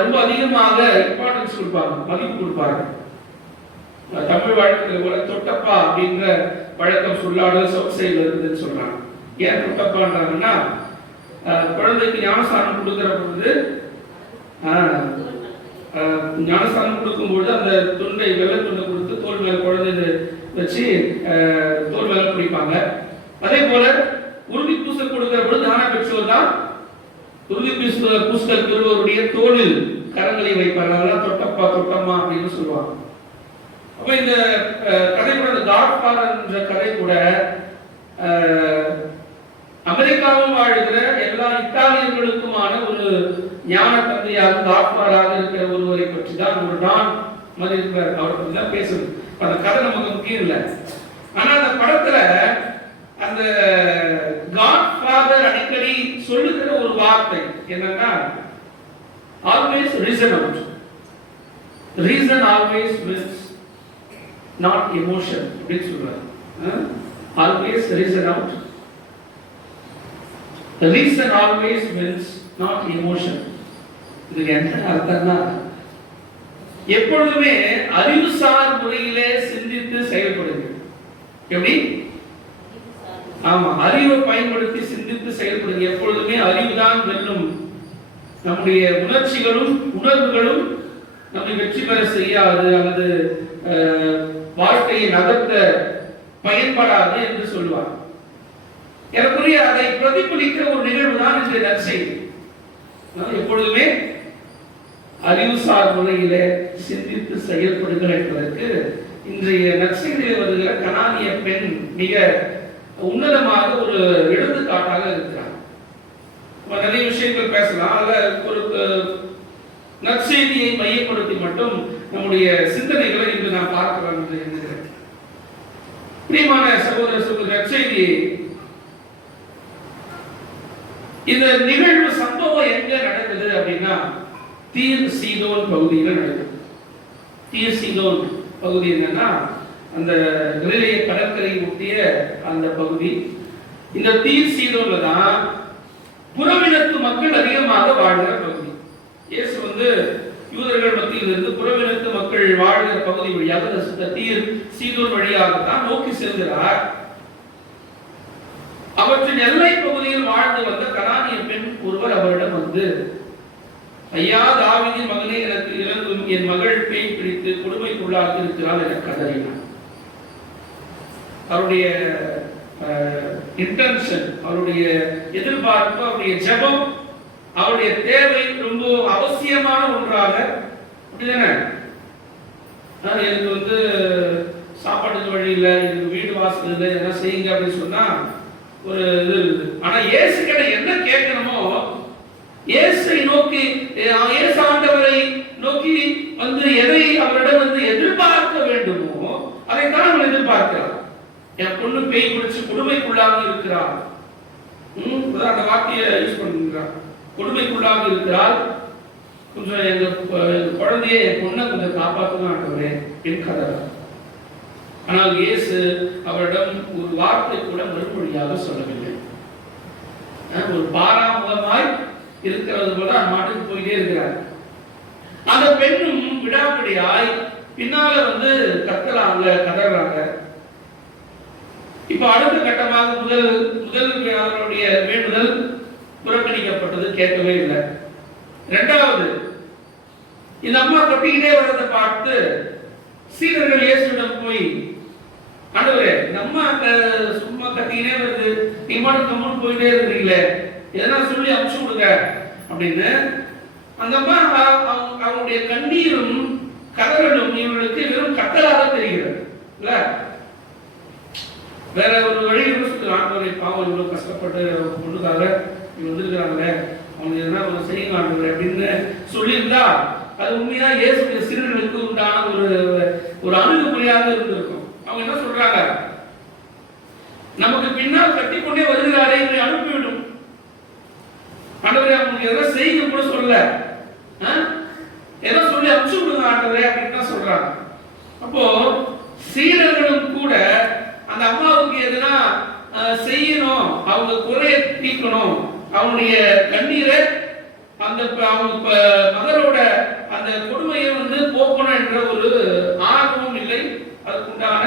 ரொம்ப அதிகமாக இம்பார்ட்டன்ஸ் கொடுப்பாங்க, மதிப்பு கொடுப்பாங்க. தமிழ் வழக்கத்தில் கூட தொட்டப்பா அப்படின்ற வழக்கம் சொல்லாடல் சொற்செயல் இருக்குதுன்னு சொல்றாங்க. ஏன் தொட்டப்பான்றாங்கன்னா, குழந்தைக்கு ஞானஸ்தானம் கொடுக்கிற பொழுது, ஞானஸ்தானம் கொடுக்கும்போது அந்த துண்டை, வெள்ளை துண்டை கொடுத்து தோல் மேல குழந்தை வச்சு தோல் மேல பிடிப்பாங்க. அதே போல உறுதி பூசல் கொடுக்கிற பொழுது ஞான பெற்றோர் தான் உறுதி பூசல் பெறுவோருடைய தோளில் கரங்களை வைப்பாங்க. அதெல்லாம் தொட்டப்பா தொட்டம்மா அப்படின்னு சொல்லுவாங்க. அப்ப இந்த கதை கூட, இந்த காட் ஃபாதர் என்ற கதை கூட அமெரிக்காவில் வாழ்கிற எல்லா இத்தாலியர்களுக்குமான ஒரு ஞான தந்தையாக காட்பாராக இருக்கிற ஒருவரை பற்றி தான், ஒரு டான் மாதிரி இருக்கிறார், அவரை பற்றி தான் பேசுது. அந்த கதை நமக்கு முக்கியம் இல்லை. ஆனா அந்த படத்துல அந்த காட்ஃபாதர் அடிக்கடி சொல்லுகிற ஒரு வார்த்தை என்னன்னா, always reason out. Reason always wins, not emotion அப்படின்னு சொல்றாரு. Always reason out. Reason always wins, not emotion. இதுக்கு என்ன அர்த்தம்னா, எப்பொழுதுமே அறிவுசார் முறையிலே சிந்தித்து செயல்படுங்க. எப்படி? ஆமா, அறிவை பயன்படுத்தி சிந்தித்து செயல்படுங்க. எப்பொழுதுமே அறிவுதான் வெல்லும். நம்முடைய உணர்ச்சிகளும் உணர்வுகளும் நம்மை வெற்றி பெற செய்யாது அல்லது வாழ்க்கையை நகர்த்த பயன்படாது என்று சொல்வார். எனக்குரிய அதை பிரதிபலிக்க ஒரு நிகழ்வு தான் இன்றைய நற்செய்தி. எப்பொழுதுமே அறிவுசார் முறையிலே சிந்தித்து செயல்படுகிற என்பதற்கு இன்றைய நற்செய்தியில் வருகிற கனானிய பெண் மிக உன்னதமாக ஒரு எடுத்துக்காட்டாக இருக்கிறார். நிறைய விஷயங்கள் பேசலாம். அதில் ஒரு நற்செய்தியை மையப்படுத்தி மட்டும் நம்முடைய சிந்தனைகளை இன்று நாம் பார்க்கலாம் என்று எண்ணுகிறேன். பிரியமான சகோதர சகோதரி, நற்செய்தி இந்த நிகழ்வு சம்பவம் எங்க நடக்குது அப்படின்னா, தீர் சீதோன் பகுதியில் நடக்குது. தீர் சீதோன் பகுதி என்னன்னா, அந்த கலிலேய கடற்கரை ஒட்டிய அந்த பகுதி. இந்த தீர் சீதோன்ல தான் புறவினத்து மக்கள் அதிகமாக வாழ்கிற பகுதி. இயேசு யூதர்கள் மத்தியில் இருந்து புறவினத்து மக்கள் வாழ்கிற பகுதி வழியாக தீர் சீதோன் வழியாக தான் நோக்கி செல்கிறார். அவற்றின் எல்லை பகுதியில் வாழ்ந்து வந்த கனானிய பெண் ஒருவர் அவரிடம் ஐயா, தாவீதின் மகனே, எனக்கு இறங்கும், என் மகள் பேய் பிடித்து கொடுமைக்குள்ளாக இருக்கிறாள் என கதறினார். அவருடைய இன்டென்ஷன், அவருடைய எதிர்பார்ப்பு, அவருடைய ஜெபம், அவருடைய தேவை ரொம்ப அவசியமான ஒன்றாக, அப்படிதானே? எனக்கு சாப்பாட்டுக்கு வழி இல்லை, எனக்கு வீடு வாசல் இல்லை, என்ன செய்யுங்க அப்படின்னு சொன்னா ஒரு இது இருக்குது. ஆனா இயேசு கிட்ட என்ன கேட்கணுமோ, இயேசை நோக்கி, இயேசு ஆண்டவரை நோக்கி எதை அவரிடம் எதிர்பார்க்க வேண்டுமோ அதைத்தான் அவன் எதிர்பார்க்கிறார். என் பொண்ணு பேய் பிடிச்சு கொடுமைக்குள்ளாக இருக்கிறார், அந்த வார்த்தையை யூஸ் பண்ணுகிறார். கொடுமைக்குள்ளாக இருக்கிறார், கொஞ்சம் எங்க குழந்தைய, என் பொண்ணை கொஞ்சம் காப்பாற்றலாம் ஆண்டவரே என் கதை. ஆனால் இயேசு அவரிடம் ஒரு வார்த்தை கூட மறுமொழியாக சொல்லவில்லை. ஒரு பாராமுகமாய் இருக்கிறது போல மாட்டுக்கு போயிட்டே இருக்கிறார். அந்த பெண்ணும் விடாப்பிடியாய் பின்னால கத்தலாங்க, கதறாங்க. இப்ப அடுத்த கட்டமாக முதல் அவருடைய வேண்டுதல் புறக்கணிக்கப்பட்டது, கேட்கவே இல்லை. இரண்டாவது, இந்த அம்மா கட்டிக்கிட்டே வரதை பார்த்து சீடர்கள் இயேசுவிடம் போய், ஆண்டவரே, நம்ம சும்மா கத்திக்கிட்டே வருது, நீ மட்டும் கம்முன்னு போயிட்டே இருக்கிறீங்களே, எதனா சொல்லி அமுச்சு விடுங்க அப்படின்னு. அந்த அம்மா அவங்களுடைய கண்ணீரும் கதறலும் இவர்களுக்கு வெறும் கத்தலாக தெரிகிறது இல்ல. வேற ஒரு வழியில் சொல்லுங்க, ஆண்டவரை பாவம் இவ்வளவு கஷ்டப்பட்டு பொண்ணுக்காக இவங்க வந்திருக்கிறாங்களே, அவங்க எதனா அவங்க செய்யுங்க ஆண்டவரை அப்படின்னு சொல்லியிருந்தா அது உண்மையா இயேசுடைய சீடர்களுக்கு உண்டான ஒரு அணுகுமுறையாக இருந்திருக்கும். அவங்க என்ன சொல்றாங்க, நமக்கு பின்னால் கட்டிக்கொண்டே வருகிறாரே, இவரை அனுப்பிவிடும், ஆண்டவரே அவங்களுக்கு எதாவது செய்யுங்க கூட சொல்ல, ஏதோ சொல்லி அனுப்பிச்சு விடுங்க ஆண்டவரே அப்படின்னு தான் சொல்றாங்க. அப்போ சீடர்களும் கூட அந்த அம்மாவுக்கு எதுனா செய்யணும், அவங்க குறைய தீர்க்கணும், அவனுடைய கண்ணீரை, அந்த அவங்க மகரோட அந்த கொடுமையை போக்கணும் என்ற ஒரு ஆர்வமும் இல்லை, அதுக்குண்டான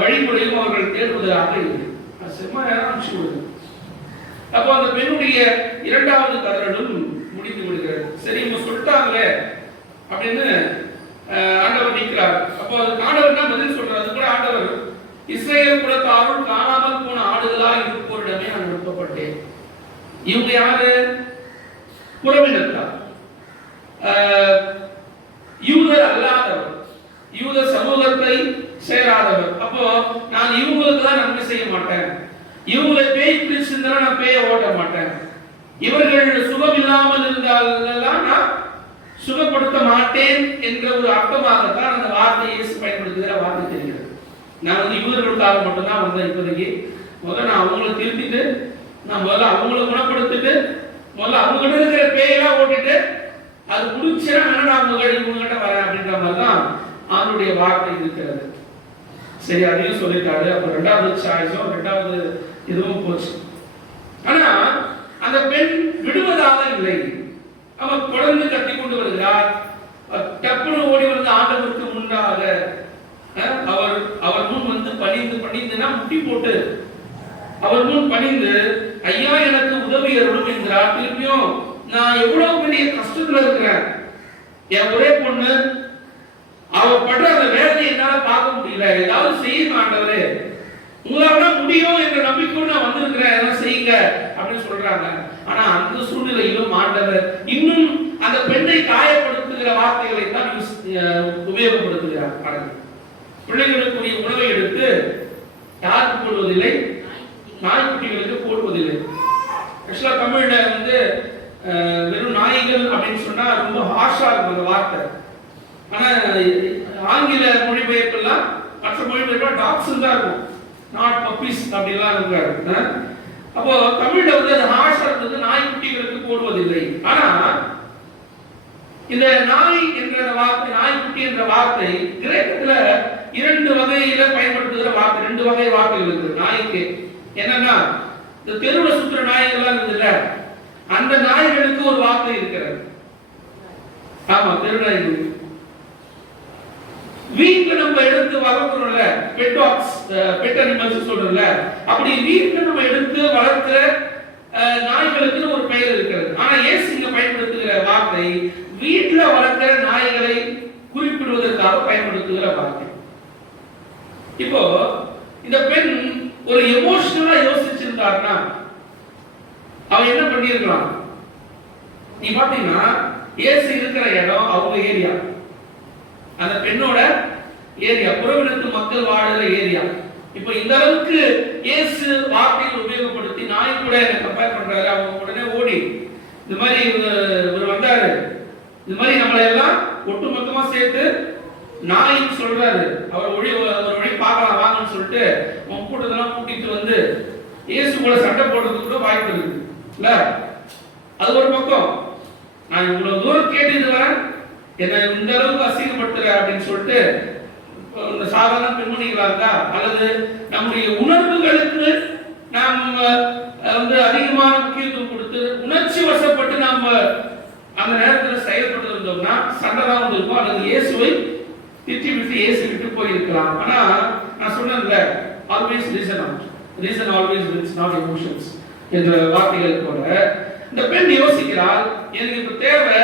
வழிமுறையும் அவர்கள் தேடுவதாக இல்லை. அனுப்பிச்சு விடுது. அப்போ அந்த பெண்ணுடைய இரண்டாவது கதறலும் முடிந்து விடுகிறது. சரி, இவங்க சொல்லிட்டாங்களே அப்படின்னு ஆண்டவர் நிற்கிறார். அப்போ அதுக்கு ஆண்டவர் தான் பதில் சொல்றாரு. அது கூட ஆண்டவர், இஸ்ரேல் குலத்தாருள் காணாமல் போன ஆடுகளாய் இருப்போரிடமே நான் அனுப்பப்பட்டேன். இவங்க யாரு? புறவினத்தார், யூதர் அல்லாதவர், யூத சமூகத்தை சேராதவர். அப்போ நான் இவங்களுக்கு தான் நன்மை செய்ய மாட்டேன், இவங்களை பேய் பிடிச்சிருந்தா நான் பேய ஓட்ட மாட்டேன், இவர்கள் சுகம் இல்லாமல் இருந்தாலெல்லாம் நான் சுகப்படுத்த மாட்டேன் என்ற ஒரு அர்த்தமாகத்தான் அந்த வார்த்தையை இயேசு பயன்படுத்துகிற வார்த்தை தெரிகிறது. நான் வந்து இவர்களுக்காக மட்டும்தான் வந்தேன். இப்போதைக்கு முதல்ல நான் அவங்கள திருத்திட்டு, நான் முதல்ல அவங்கள குணப்படுத்திட்டு, முதல்ல அவங்ககிட்ட இருக்கிற பேயெல்லாம் ஓட்டிட்டு அது முடிச்சுனா நான் உங்ககிட்ட வரேன் அப்படின்ற மாதிரி தான் அவனுடைய வார்த்தை இருக்கிறது. சரி, அதையும் சொல்லிட்டாரு. அப்ப ரெண்டாவது சாய்ஸும் ரெண்டாவது இதுவும் போச்சு. ஆனா அந்த பெண் விடுவதாக இல்லை. அவன் தொடர்ந்து கத்தி கொண்டு வருகிறார். டப்புனு ஓடி வந்து ஆண்டவருக்கு முன்னாக அவர் முன் வந்து பணிந்துனா முட்டி போட்டு அவர் முன் பணிந்து, ஐயா எனக்கு உதவி அருளும் என்கிறார். திருப்பியும் நான் எவ்வளவு பெரிய கஷ்டத்துல இருக்கிறேன், என் ஒரே பொண்ணு, அவ படுற அந்த வேதனை என்னால பார்க்க முடியல, ஏதாவது செய்யுங்க ஆண்டவரே, உங்களால முடியும் என்ற நம்பிக்கையோடு நான் வந்திருக்கிறேன், ஏதாவது செய்யுங்க அப்படின்னு சொல்றாங்க. ஆனா அந்த சூழ்நிலையிலும் ஆண்டவர் இன்னும் அந்த பெண்ணை காயப்படுத்துகிற வார்த்தைகளை தான் உபயோகப்படுத்துகிறார். பிள்ளைகளுக்குரிய உணவை எடுத்து யாருக்கு போடுவதில்லை? நாய்க்குட்டிகளுக்கு போடுவதில்லை. ஆக்சுவலா தமிழ்ல வந்து வெறும் நாய்கள் அப்படின்னு சொன்னா ரொம்ப ஹார்ஷா இருக்கும் அந்த வார்த்தை. ஆனா ஆங்கில மொழிபெயர்ப்பெல்லாம், மற்ற மொழிபெயர்ப்பு டாக்ஸ் தான் இருக்கும், நாட் பப்பீஸ் அப்படிலாம் இருக்காரு. அப்போ தமிழ்ல வந்து அது ஹார்ஷா இருந்தது, நாய்க்குட்டிகளுக்கு போடுவதில்லை. ஆனா இந்த நாய் என்ற வார்த்தை, நாய்க்குட்டி என்ற வார்த்தை கிரேக்கத்துல இரண்டு வகையில பயன்படுத்துகிற வார்த்தை, ரெண்டு வகை வார்த்தைகள் இருக்கு நாய்க்கு. என்னன்னா, இந்த தெருவில் சுற்றுற நாய்கள் எல்லாம் இருக்குல்ல, அந்த நாய்களுக்கு ஒரு வார்த்தை இருக்கிறது. ஆமா, தெருநாய்கள். வீட்டுல நம்ம எடுத்து வளர்க்கிறோம்ல, பெட் டாக்ஸ், பெட் அனிமல்ஸ் சொல்றோம்ல, அப்படி வீட்டுல நம்ம எடுத்து வளர்க்கிற நாய்களுக்கு ஒரு பெயர் இருக்கிறது. ஆனா இயேசு இங்க பயன்படுத்துகிற வார்த்தை வீட்டுல வளர்க்கிற நாய்களை குறிப்பிடுவதற்காக பயன்படுத்துகிற வார்த்தை. இப்போ இந்த பெண் ஒரு எமோஷனலா யோசிச்சிருந்தாருன்னா அவன் என்ன பண்ணிருக்கலாம்? நீ பாத்தீங்கன்னா இயேசு இருக்கிற இடம் அவங்க ஏரியா, அந்த பெண்ணோட ஏரியா, புறவினத்து மக்கள் வாழுற ஏரியா. இப்ப இந்த அளவுக்கு இயேசு வார்த்தைகள் உபயோகப்படுத்தி நாய் கூட என்ன கம்பேர் பண்றாரு. அவங்க உடனே ஓடி இந்த மாதிரி ஒரு வந்தாரு, இந்த மாதிரி நம்மளை எல்லாம் ஒட்டுமொத்தமா சேர்த்து நாயின்னு சொல்றாரு. அவர் ஒரு வழி பார்க்கலாம் வாங்கன்னு சொல்லிட்டு அவன் கூட்டத்தெல்லாம் கூட்டிட்டு வந்து இயேசு கூட சண்டை போடுறதுக்கு கூட வாய்ப்பு இருக்கு இல்ல? அது ஒரு பக்கம். நான் இவ்வளவு தூரம் கேட்டு வரேன், என்ன இந்த அளவுக்கு அசிங்கப்படுத்துற அப்படின்னு சொல்லிட்டு இந்த சாதாரண பெண்மணிகளா இருந்தா, அல்லது நம்முடைய உணர்வுகளுக்கு நாம் வந்து அதிகமான முக்கியத்துவம் கொடுத்து உணர்ச்சி வசப்பட்டு நாம அந்த நேரத்தில் செயல்பட்டு இருந்தோம்னா சண்டை தான் வந்து இருக்கும், அல்லது இயேசுவை திட்டி விட்டு இயேசு விட்டு போயிருக்கலாம். ஆனா நான் சொன்னேன்ல, always reason always wins not emotions என்ற வார்த்தைகள் போல இந்த பெண் யோசிக்கிறாள், எனக்கு இப்ப தேவை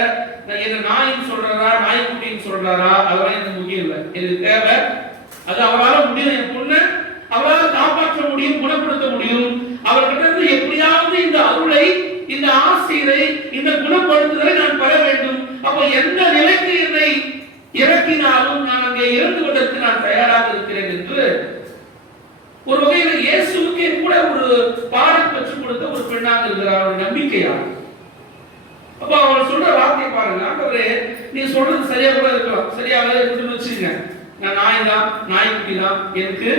என்ன நாயின்னு சொல்றாரா நாய்க்குட்டின்னு சொல்றாரா அதெல்லாம் எனக்கு முக்கியம் இல்லை, எனக்கு தேவை அது அவரால் முடியும், என் பொண்ணு அவரால் காப்பாற்ற முடியும், குணப்படுத்த முடியும், அவர்கிட்ட இருந்து எப்படியாவது இந்த அருளை, இந்த ஆசீரை, இந்த குணப்படுத்துதலை நான் பெற வேண்டும். அப்போ எந்த நிலைக்கு என்னை இறக்கினாலும் நான் அங்கே இறங்குவதற்கு நான் தயாராக இருக்கிறேன் என்று ஒரு வகையில் இயேசுவுக்கே கூட ஒரு பாடம் பெற்றுக் கொடுத்த ஒரு பெண்ணாக இருக்கிறார், ஒரு நம்பிக்கையாக. அப்ப அவன் சொல்ற வார்த்தை பாருங்க, ஆண்டவரே நீ சொல்றது சரியா கூட இருக்கலாம், சரியாக இருக்குன்னு வச்சுங்க, நான் நாய் தான், நாய்க்குட்டி தான், எனக்கு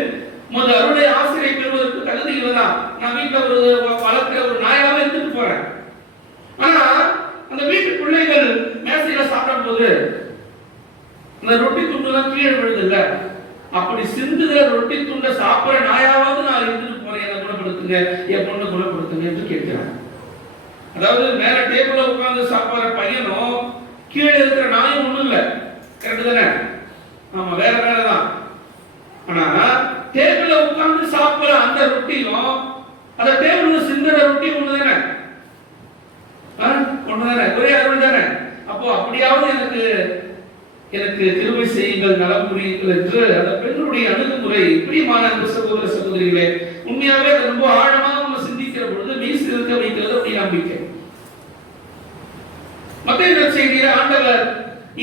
முதல் அருளை ஆசிரியை பெறுவதற்கு தகுதி இல்லைதான், நான் வீட்டுல ஒரு வளர்க்கிற ஒரு நாயாவே இருந்துட்டு போறேன். ஆனா அந்த வீட்டு பிள்ளைகள் மேசையில சாப்பிடும் போது அந்த ரொட்டி துண்டுலாம் கீழே விழுது இல்ல, அப்படி சிந்துகிற ரொட்டி துண்டை சாப்பிடுற நாயாவது நான் இருந்துட்டு போறேன், என்ன குணப்படுத்துங்க, என் பொண்ணை குணப்படுத்துங்க என்று கேட்கிறான். அதாவது மேல டேபிள்ல உட்கார்ந்து சாப்பிடுற பையனும் கீழே இருக்கிற நாயும் ஒண்ணும் இல்ல, கரெக்ட் தானே? ஆமா, வேற வேறதான். ஆனா டேபிள்ல உட்கார்ந்து சாப்பிடுற அந்த ரொட்டியும் அந்த டேபிள்ல சிந்துற ரொட்டி ஒண்ணுதானே, ஒண்ணுதானே, ஒரே அருள் தானே. அப்போ அப்படியாவது எனக்கு கிருபை செய்யுங்கள், நலம் புரியுங்கள் என்று அந்த பெண்ணுடைய அணுகுமுறை. பிரியமான சகோதர சகோதரிகளே, உண்மையாவே அது ரொம்ப ஆழமாக நம்ம சிந்திக்கிற பொழுது மீசி இருக்க வைக்கிறது அப்படி நம்பிக்கை. மத்தேயு நற்செய்தியில ஆண்டவர்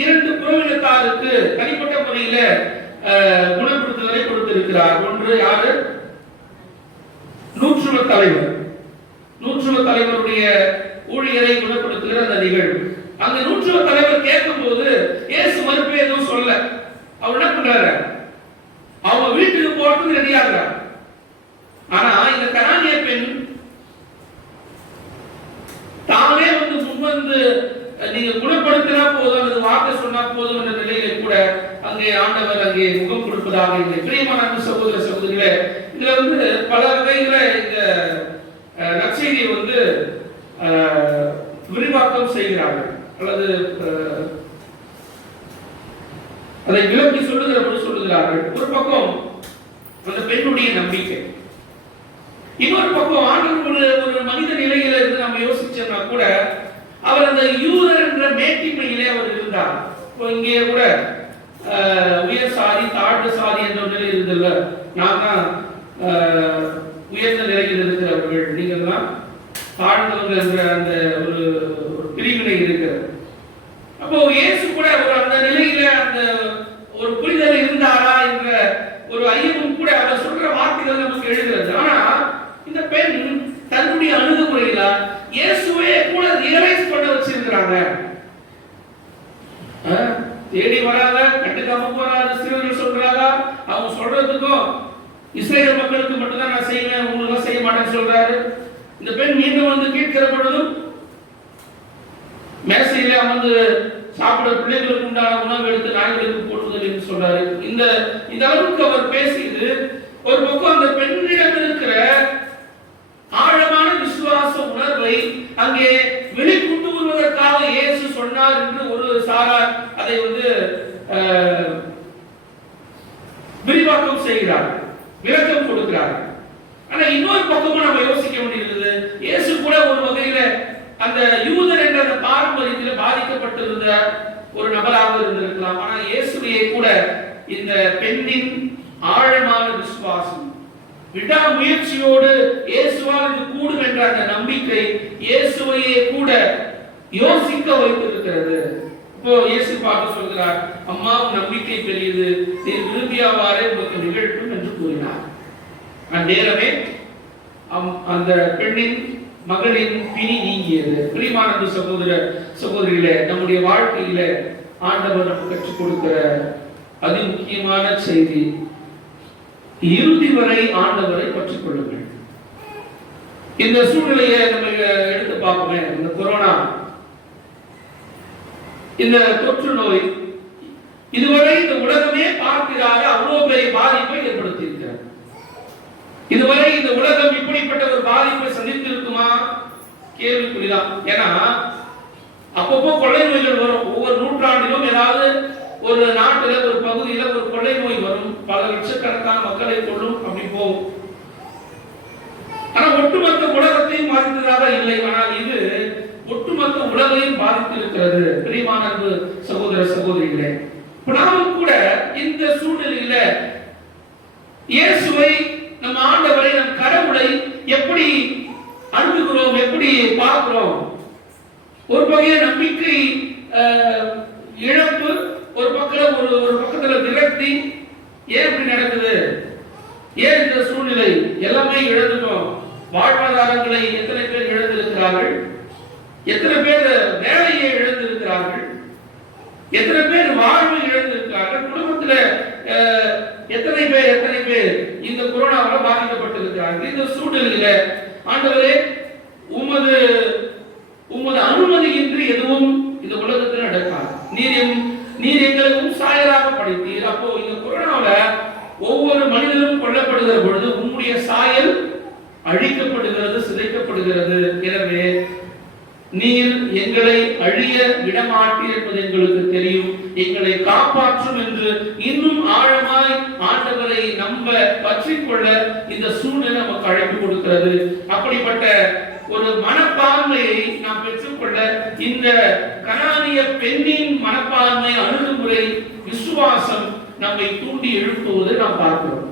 இரண்டு புறவினத்தாருக்கு தனிப்பட்ட முறையில குணப்படுத்துதலை கொடுத்திருக்கிறார். ஒன்று யாரு? நூற்றுவ தலைவர். நூற்றுவ தலைவருடைய ஊழியரை குணப்படுத்துகிற அந்த நிகழ்வு. அந்த நூற்றுவ தலைவர் கேட்கும் போது இயேசு மறுப்பே எதுவும் சொல்ல. அவர் என்ன பண்றாரு? அவங்க வீட்டுக்கு போறதுக்கு ரெடியாகிறார். ஆனா இந்த கனானிய பெண் தானே முன்வந்து நீங்க குணப்படுத்தினா போதும் அல்லது வார்த்தை சொன்னா போதும் என்ற நிலையில கூட அங்கே ஆண்டவர் அங்கே முகம் கொடுப்பதாக இல்லை. பிரியமான சகோதர சகோதரிகளே, இதுல பல வகையில இந்த நற்செய்தியை விரிவாக்கம் செய்கிறார்கள் அல்லது அதை விளக்கி சொல்லுகிறார்கள். ஒரு பக்கம் அந்த பெண்ணுடைய நம்பிக்கை, இன்னொரு பக்கம் ஆண்டவர் ஒரு மனித நிலையில இருந்து நம்ம யோசிச்சோம்னா கூட அவர் அந்த யூதர் என்ற மேட்டிமையிலே அவர் இருந்தார். இப்போ இங்கே கூட உயர் சாதி தாழ்ந்த சாதி என்ற நிலை இருந்தல்ல, நான் தான் உயர்ந்த நிலையில் இருக்கிறவர்கள், நீங்கள் தான் தாழ்ந்தவர்கள் என்ற அந்த ஒரு பிரிவினை இருக்கிறது. அப்போ இயேசு கூட ஒரு அந்த நிலையில அந்த ஒரு புரிதல் இருந்தாரா என்ற ஒரு ஐயமும் கூட அவர் சொல்ற வார்த்தைகள் நமக்கு எழுதுகிறது. ஆனா இந்த பெண் தன்னுடைய அணுகுமுறையில இயேசுவே கூட ரியலைஸ் பண்ண வச்சிருக்கிறாங்க. தேடி வராங்க, கண்டுக்காம போறாங்க, சிறுவர்கள் சொல்றாங்க. அவங்க சொல்றதுக்கும் இஸ்ரேல் மக்களுக்கு மட்டும்தான் நான் செய்வேன், உங்களுக்கு செய்ய மாட்டேன்னு சொல்றாரு. இந்த பெண் மீண்டும் கேட்கிற பொழுதும் மேசையில அமர்ந்து சாப்பிட பிள்ளைகளுக்கு உண்டான உணவு எடுத்து நாய்களுக்கு போடுவதில் என்று சொல்றாரு. இந்த அளவுக்கு அவர் பேசியது ஒரு பக்கம் அந்த பெண்ணிடம் இருக்கிற ஆழமான விசுவாச உணர்வை அங்கே வெளிக்கொண்டு வருவதற்காக இயேசு சொன்னார் என்று ஒரு சாரார் அதை விரிவாக்கம் செய்கிறார்கள், விளக்கம் கொடுக்கிறார்கள். ஆனா இன்னொரு பக்கமும் நம்ம யோசிக்க வேண்டியது, இயேசு கூட ஒரு வகையில அந்த யூதர் என்ற அந்த பாரம்பரியத்தில் பாதிக்கப்பட்டிருந்த ஒரு நபராக இருந்திருக்கலாம். ஆனா இயேசுவையே கூட இந்த பெண்ணின் ஆழமான விசுவாசம், விடாமுயற்சியோடு இயேசுவால் இது கூடும் என்ற அந்த நம்பிக்கை இயேசுவையே கூட யோசிக்க வைத்திருக்கிறது. இப்போ இயேசு பார்த்து சொல்கிறார், அம்மா நம்பிக்கை பெரியது, நீ விரும்பியவாறே உங்களுக்கு நிகழட்டும் என்று கூறினார். அந்நேரமே அந்த பெண்ணின் மகளின் பிணி நீங்கியது. பிரியமான சகோதர சகோதரிகளே, நம்முடைய வாழ்க்கையில ஆண்டவர் நமக்கு கற்றுக் கொடுக்கிற அதி முக்கியமான செய்தி, இறுதி வரை ஆண்டவரை பற்றிக் கொள்ளுங்கள். இந்த சூழ்நிலையை நம்ம எடுத்து பார்ப்போமே, இந்த கொரோனா, இந்த தொற்று நோய் இதுவரை இந்த உலகமே பார்க்கிறார அவ்வளவு பெரிய பாதிப்பை ஏற்படுத்தி இருக்கிறார். இதுவரை இந்த உலகம் இப்படிப்பட்ட ஒரு பாதிப்பை சந்தித்து இருக்குமா? கேள்விக்குறிதான். ஏன்னா அப்பப்போ கொள்ளை நோய்கள் வரும். ஒவ்வொரு நூற்றாண்டிலும் ஏதாவது ஒரு நாட்டுல ஒரு பகுதியில ஒரு கொள்ளை நோய் வரும், பல லட்சக்கணக்கான மக்களை கொள்ளும், அப்படி போகும். ஆனா ஒட்டுமொத்த உலகத்தையும் பாதித்ததாக இல்லை. ஆனால் இது ஒட்டுமொத்த உலகையும் பாதித்து இருக்கிறது. பிரியமான சகோதர சகோதரிகளே, நாமும் கூட இந்த சூழ்நிலையில இயேசுவை, நம் ஆண்டவரை, நம் கடவுளை எப்படி அணுகுகிறோம், எப்படி பார்க்கிறோம்? ஒரு வகைய நம்பிக்கை இழப்பு, ஒரு பக்கத்துல விரக்தி. ஏன் இப்படி நடக்குது? ஏன் இந்த சூழ்நிலை? எல்லாமே இழந்துட்டோம். வாழ்வாதாரங்களை எத்தனை பேர் இழந்திருக்கிறார்கள்? எத்தனை பேர் வேலையை இழந்திருக்கிறார்கள்? எத்தனை பேர் வாழ்வை இழந்திருக்கிறார்கள்? குடும்பத்துல எத்தனை பேர் இந்த கொரோனாவால் பாதிக்கப்பட்டிருக்கிறார்கள்? இந்த சூழ்நிலையில ஆண்டவரே, உமது அனுமதியின்றி எதுவும் இந்த உலகத்தில் நடக்காது. நீர் எங்களுக்கும் சாயலாக படைத்தீர். அப்போ இந்த கொரோனாவில ஒவ்வொரு மனிதனும் கொல்லப்படுகிற பொழுது உம்முடைய சாயல் அழிக்கப்படுகிறது, சிதைக்கப்படுகிறது. எனவே நீர் எங்களை அழிய விடமாட்டீர் என்பது எங்களுக்கு தெரியும். எங்களை காப்பாற்றும் என்று இன்னும் ஆழமாய் ஆண்டவரை நம்ப பற்றிக்கொள்ள இந்த சூழ்நிலை நமக்கு அழைப்பு கொடுக்கிறது. அப்படிப்பட்ட ஒரு மனப்பான்மையை நாம் பெற்றுக்கொள்ள இந்த கனானிய பெண்ணின் மனப்பான்மை, அணுகுமுறை, விசுவாசம் நம்மை தூண்டி எழுப்புவதை நாம் பார்க்கிறோம்.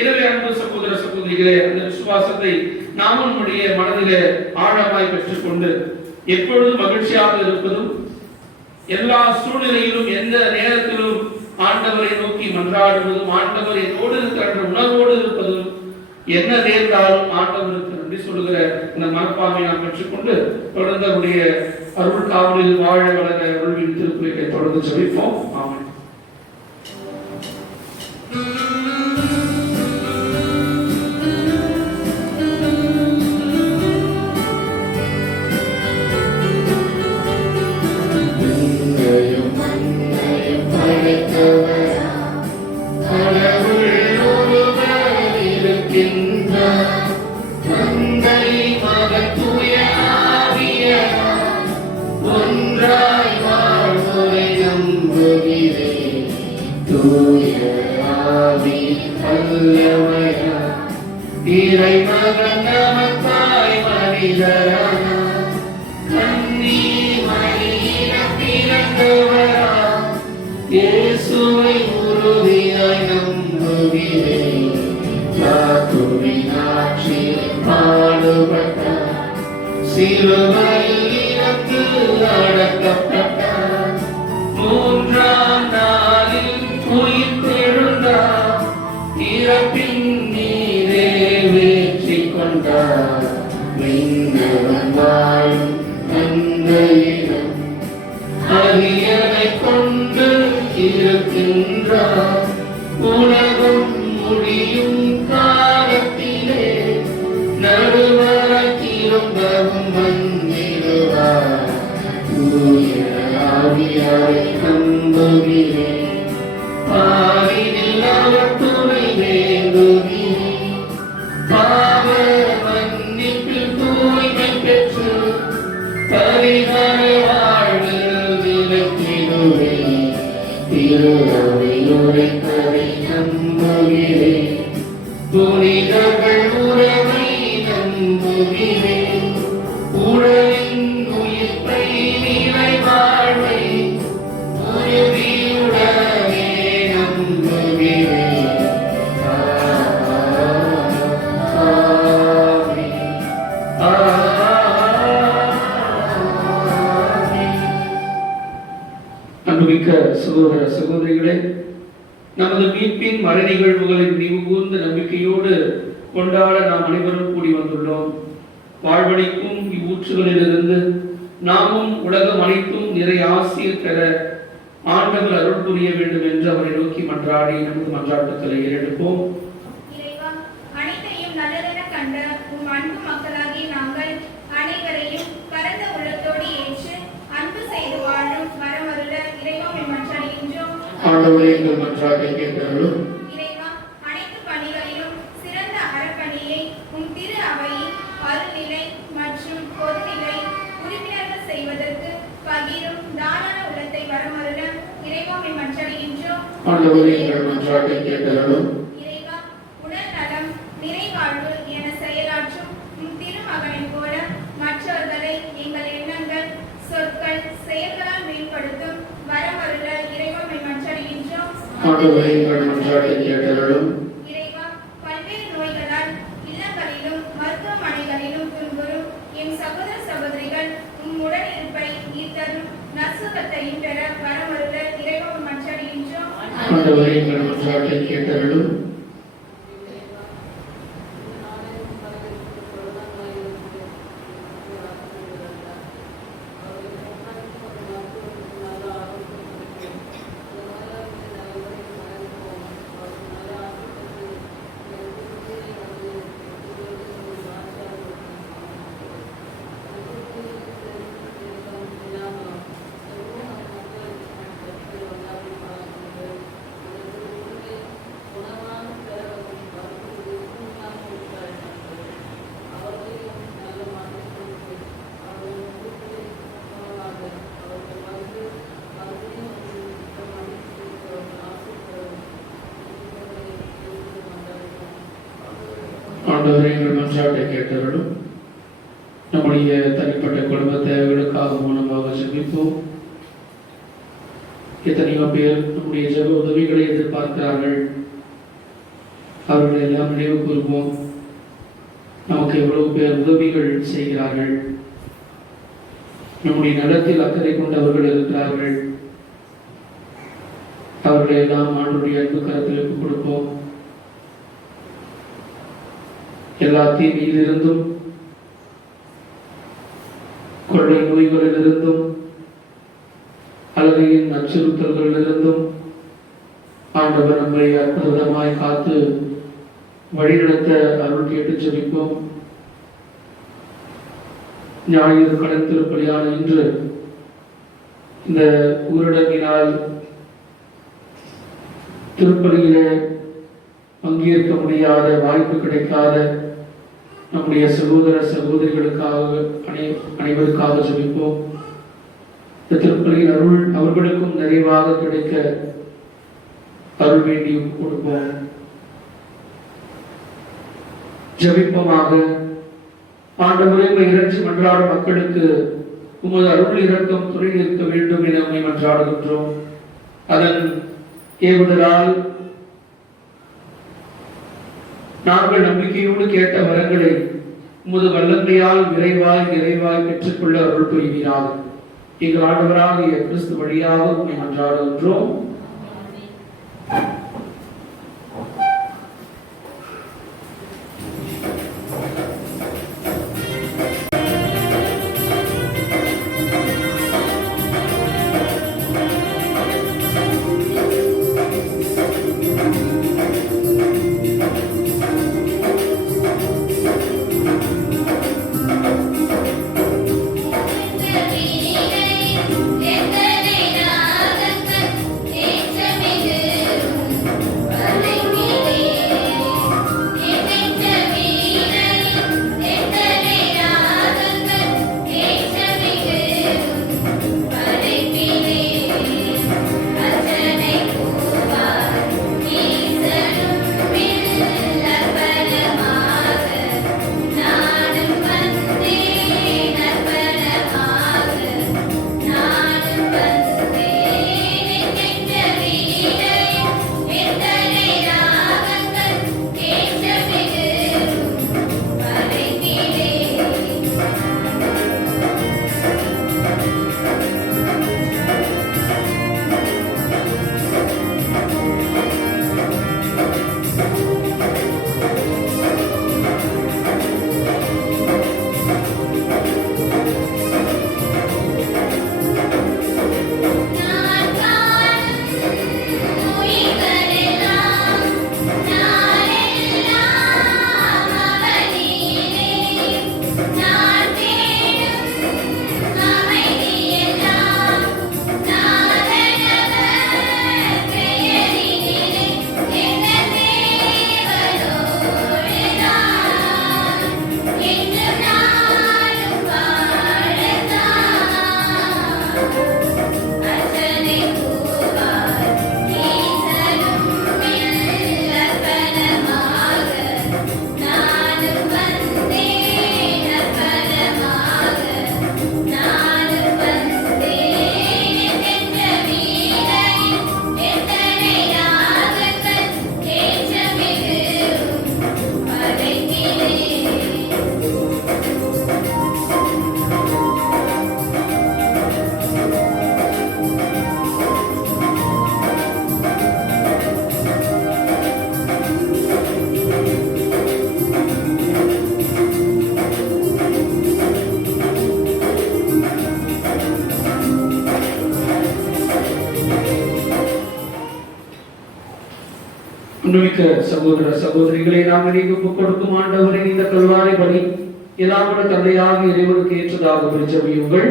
எனவே அன்பு சகோதர சகோதரிகளே, அந்த விசுவாசத்தை நாம் நம்முடைய மனதிலே ஆழமாய் பெற்றுக்கொண்டு எப்பொழுதும் மகிழ்ச்சியாக இருப்பதும், எல்லா சூழ்நிலையிலும் எந்த நேரத்திலும் ஆண்டவரை நோக்கி மன்றாடுவதும், ஆண்டவர் என்னோடு இருக்கிற உணர்வோடு இருப்பதும், என்ன நேர்ந்தாலும் ஆண்டவருக்கு நன்றி சொல்லுகிற இந்த மனப்பான்மை நாம் பெற்றுக்கொண்டு தொடர்ந்து அவருடைய அருள் காவலில் வாழ வளர அருள்வின் திருக்குறளை தொடர்ந்து ஜெபிப்போம். ஆமென். இறைமகன் நமக்காய் மனிதரான கன்னி மரியிடம் பிறந்தவரா இயேசுவை உறுதியாய் நம்புகிறேன். யாக்கோபின் ஆட்சியில் பாடுபட்டார், சிலுவையில் இறந்து அடக்கப்பட்டார், மூன்றாம் நாளில் உயிர்த்தெழுந்தார், இறப்பின் நீரே வெற்றி கொண்டார். விண்ணவன் வாழும் தந்தையிடம் அரியணை கொண்டு இருக்கின்றார். உலகம் முடியும் காலத்திலே நடுவராய் திரும்பவும் வந்திடுவார். தூய ஆவியாரை நம்புகிறேன், பாரினில் அவர் துணை வேண்டுகிறேன். பாவ மன்னிப்பில் தூய்மை பெற்று பரிகார வாழ்வில் நிலைத்திடுவேன். திரு அவை உரைப்பதை நம்புகிறேன், புனிதர்கள் உறவை நம்புகிறேன். உடலின் உயிர்ப்பை நிலை வாழ்வை உறுதியுடனே நம்புகிறேன். அன்புமிக்க சகோதர சகோதரிகளே, நமது மீட்பின் மர நிகழ்வுகளின் நினைவு கூர்ந்த நம்பிக்கையோடு கொண்டாட நாம் அனைவரும் கூடி வந்துள்ளோம். வாழ்வழிக்கும் இவ்வூற்றுகளிலிருந்து நாமும் உலகம் அனைத்தும் நிறை ஆசிரியர் பெற ஆண்டவர் அருள் புரிய வேண்டும் என்று அவரை நோக்கி மன்றாடி நமது மன்றாட்டுக்களை ஏறெடுப்போம். இறைவா, அனைத்தையும் நல்லதென கண்ட உம் அன்பு மக்களாகிய நாங்கள் அனைவரையும் பரந்த உள்ளத்தோடு ஏற்று அன்பு செய்து வாழும் வரமருள இறைவா மன்றாடுகின்றோம். ஆண்டவரே, எங்கள் மன்றாட்டை கேட்டருளும். இறைவா, அனைத்து பணிகளிலும் சிறந்த அறப்பணியை உம் திரு அவையின் அருள்நிலை மற்றும் பொதுநிலை உறுப்பினர்கள் செய்வதற்கு பகிரும் தாராள உள்ளத்தை வரமருள இறைவா மன்றாடுகின்றோம். ஆண்டவரே, எங்கள் மன்றாட்டை கேட்டருளும். இறைவா, உடல் நலம் நிறைவாழ்வு என செயலாற்றும் உம் திருமகனைப் போல மற்றவர்களை எங்கள் எண்ணங்கள் சொற்கள் செயல்களால் மேம்படுத்தும் வரமருள இறைவா மன்றாடுகின்றோம். ஆண்டவரே, எங்கள் மன்றாட்டை கேட்டருளும். இறைவா, பல்வேறு நோய்களால் இல்லங்களிலும் மருத்துவமனைகளிலும் துன்புறும் எம் சகோதர சகோதரிகள் உம் உடனிருப்பை ஈர்த்தரும் நற்சுகத்தையும் பெற வரமருள இறைவா மன்றாடுகின்றோம். ஆண்டவரே, எங்கள் மன்றாட்டை கேட்டருளும். ஆண்டவரே, எங்கள் மன்றாட்டை கேட்டருளும். நம்முடைய தனிப்பட்ட குடும்ப தேவைகளுக்காக மூலமாக ஜெபிப்போம். எத்தனையோ பேர் நம்முடைய ஜெப உதவிகளை எதிர்பார்க்கிறார்கள். அவர்களை எல்லாம் நினைவு கூறுவோம். நமக்கு எவ்வளவு பேர் உதவிகள் செய்கிறார்கள். நம்முடைய நலத்தில் அக்கறை கொண்டவர்கள் இருக்கிறார்கள். அவர்களை எல்லாம் ஆண்டுடைய அன்பு கரத்தில் கொடுப்போம். எல்லா தீமையிலிருந்தும் கொள்ளை நோய்களிலிருந்தும் அழகையின் அச்சுறுத்தல்களிலிருந்தும் ஆண்டவர் நம்மை அற்புதமாய் காத்து வழிநடத்த அருள் கேட்டு ஜெபிப்போம். ஞாயிறு கடன் திருப்பலியான இன்று இந்த ஊரடங்கினால் திருப்பலியிலே பங்கேற்க முடியாத, வாய்ப்பு கிடைக்காத நம்முடைய சகோதர சகோதரிகளுக்காக அனைவருக்காக ஜெபிப்போம். இந்த திருப்பலியின் அருள் அவர்களுக்கும் நிறைவாக கிடைக்க அருள் வேண்டி கொடுப்போம். ஜெபிப்போமாக. ஆண்டவரே, இறைச்சி மன்றாடும் மக்களுக்கு உமது அருள் இரக்கம் துணை நிற்க வேண்டும் என நம்மை மன்றாடுகின்றோம். அதன் ஏவுதலால் நாங்கள் நம்பிக்கையோடு கேட்ட வரங்களை உமது வல்லமையால் விரைவாய் பெற்றுக்கொள்ள அருள் புரிவீராக. எங்கள் ஆண்டவராகிய கிறிஸ்து வழியாக உம்மை மன்றாடுகின்றோம். அன்புமிக்க சகோதர சகோதரிகளை நாம் ஒப்புக் கொடுக்கும் ஆண்டவரின் இந்த கல்வாரி பலி எல்லாமுடைய தந்தையாக இறைவனுக்கு ஏற்றதாக ஜெபியுங்கள்.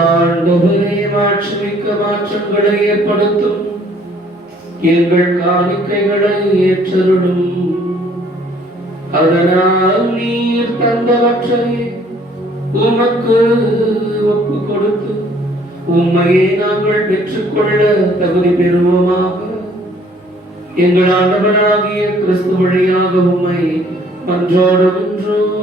ஆண்டவரே, மாட்சிமிக்க மாற்றங்களை ஏற்படுத்தும் எங்கள் காணிக்கைகளை ஏற்றருளும். அதனால் நீர் தந்தவற்றை உமக்கு ஒப்பு கொடுத்து உம்மையே நாங்கள் பெற்றுக்கொள்ள தகுதி பெறுவோமாக. எங்கள் ஆண்டவராகிய கிறிஸ்து வழியாக உம்மை மன்றாடுகின்றோம்.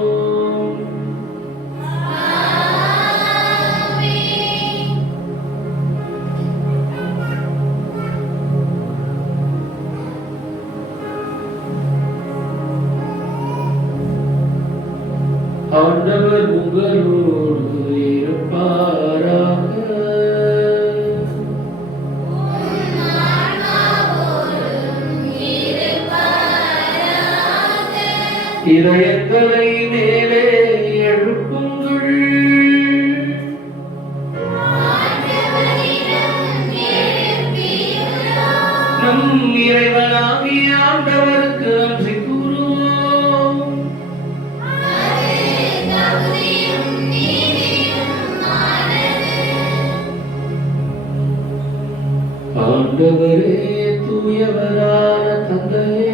ஆண்டவர் உங்களோடு இருப்பாராக. இதயங்களை மேலே எழுப்புங்கள். நம் இறைவனாகிய ஆண்டவருக்கு நன்றி கூறுவோம். ஆண்டவரே, தூயவரான தந்தையே,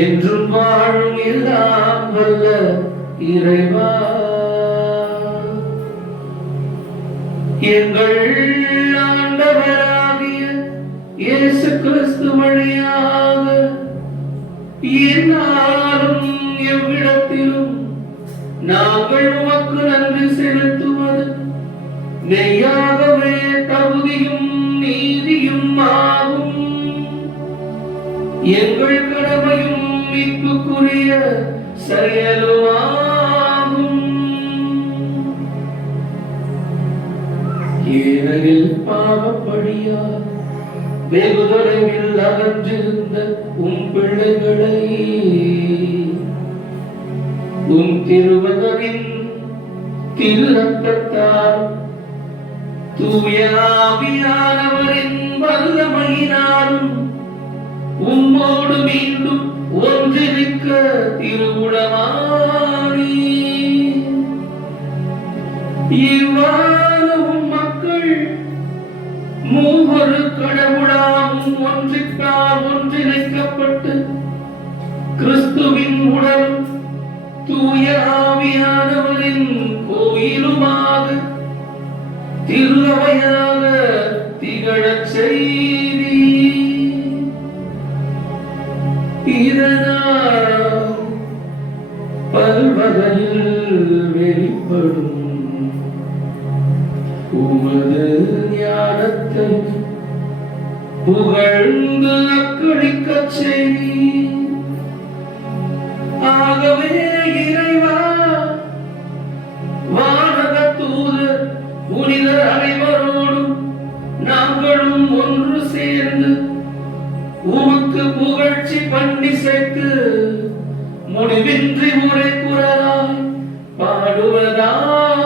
என்றும் வாழும் எல்லாம் வல்ல இறைவா, எங்கள் ஆண்டவராகிய இயேசு கிறிஸ்து வழியாக எந்நாளும் எவ்விடத்திலும் நாங்கள் உமக்கு நன்றி செலுத்துவது மெய்யாகவே தகுதியும் நீதியும் ஆகும். எங்கள் கடமையும் மீட்புக்குரிய செயலுமாகும். ஏனெனில் பாவப்படியால் வெகு தொலைவில் அகன்றிருந்த உம் பிள்ளைகளை உம் திருமகனின் திரு ரத்தத்தால் தூய ஆவியானவரின் வல்லமையினாலும் உம்மோடு மீண்டும் ஒன்றிருக்க திருவுளமானி. இவ்வாறு மக்கள் மூவரு கடவுளாகவும் ஒன்றிற்கால் ஒன்றிணைக்கப்பட்டு கிறிஸ்துவின் உடல் தூய ஆவியானவரின் கோயிலுமாக திருவையாக திகழச் செய்தி. இதனால் பல்வகையில் வெளிப்படும் உமது ஞானத்தை புகழ்ந்து அக்களிக்கச் செய். ஆகவே இறைவா, வானக தூதர் புனிதர் அனைவரோடும் நாங்களும் ஒன்று சேர்ந்து உமக்கு புகழ்ச்சி பண்ணி சேர்த்து முடிவின்றி உரை குரலாய் பாடுவதாவது.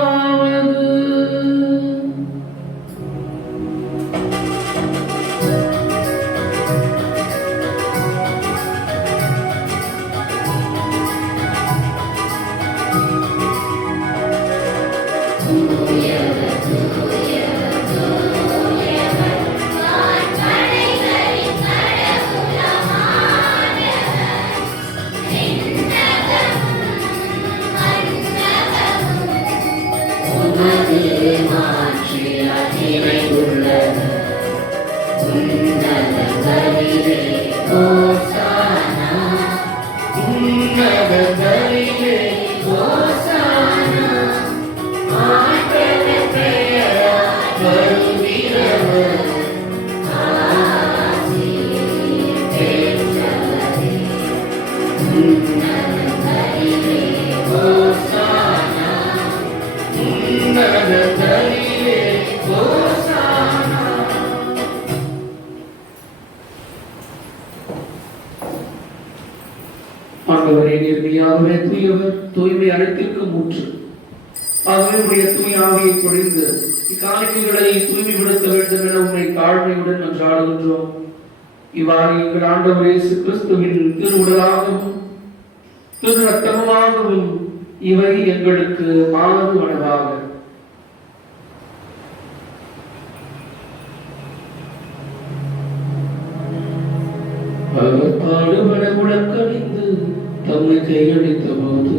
ஆண்டவரே, நேர்மையாகவே தூயவர், தூய்மை அனைத்திற்கும் ஊற்று. ஆகவே உடைய தூய ஆவியை பொழிந்து இக்காணிக்கைகளை தூய்மைப்படுத்த வேண்டும் என உண்மை தாழ்மையுடன் மன்றாடுகின்றோம். இவ்வாறு எங்கள் ஆண்டவர் இயேசு கிறிஸ்துவின் திருவுடலாகவும் திரு ரத்தமாகவும் இவை எங்களுக்கு மாறுவனவாக. அவர் பாடுபட முழக்கணிந்து தம்மை கையளித்த போது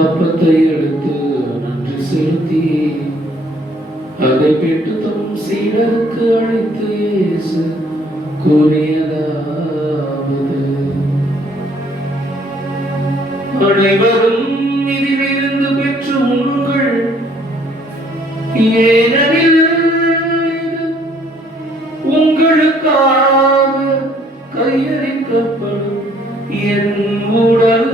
அப்பத்தை எடுத்து நன்றி செலுத்தி அதை பெற்று தம் சீடருக்கு அழைத்து இயேசு கூறியதாவது: அனைவரும் இதிலிருந்து பெற்று உண்ணுங்கள், ஏனெனில் உங்களுக்காக கையளிக்கப்படும் என் உடல்.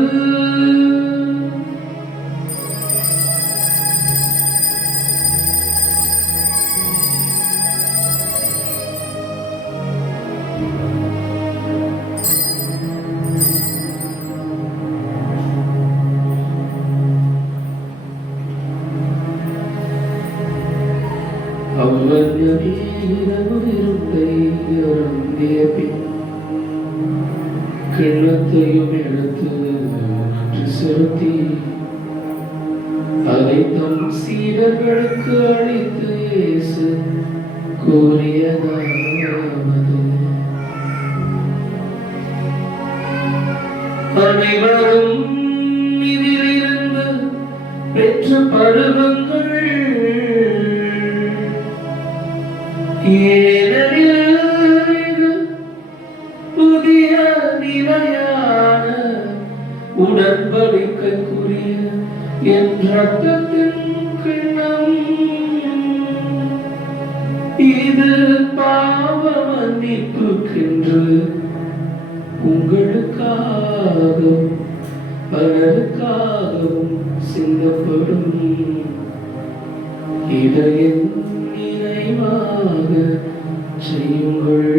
கிண்ணத்தையும் எடுத்து செலுத்தி அதை தம் சீடர்களுக்கு அளித்து இயேசு கூறியதாவது, அனைவரும் இதிலிருந்து பெற்ற பருவங்கள் ஏனெனில் இது புதிய நிலையான உடன்படிக்கைக்குரிய என் ரத்தத்தின் கிண்ணம். இது பாவ மன்னிப்புக்கென்று உங்களுக்காகவும் பலருக்காகவும் சிந்தப்படும். இதை என் நினைவாக செய்யுங்கள்.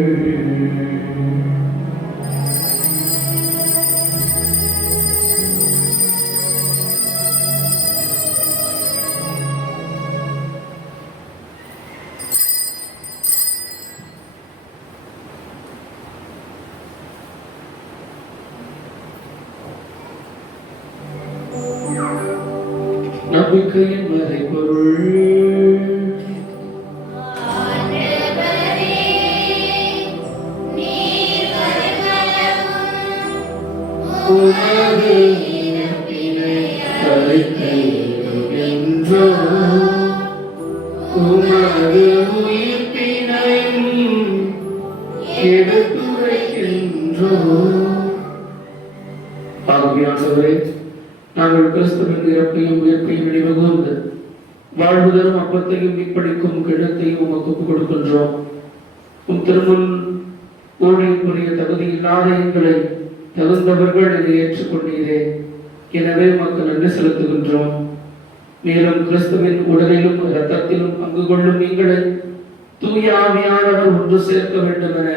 நம்பிக்கையின் மறைபொருள் உமது இறப்பினை அறிக்கையிடுகின்றோம், உமது உயிர்ப்பினையும் எடுத்துரைக்கின்றோம். ஆவியானவரே, நாங்கள் கிறிஸ்துவின் இறப்பையும் உயிர்ப்பையும் நினைவுகூர்ந்து வாழ்வு தரும் அப்பத்தையும் மீட்பளிக்கும் கிழத்தையும் உமக்கு ஒப்புக் கொடுக்கின்றோம். உம் திருமுன் ஊழியம் புரிய தகுதி இல்லாத எங்களை தகுந்தவர்கள் இதை ஏற்றுக்கொண்டீரே, எனவே உமக்கு நன்றி செலுத்துகின்றோம். மேலும் கிறிஸ்துவின் உடலிலும் இரத்தத்திலும் பங்கு கொள்ளும் எங்களை தூய ஆவியானவர் ஒன்று சேர்க்க வேண்டும் என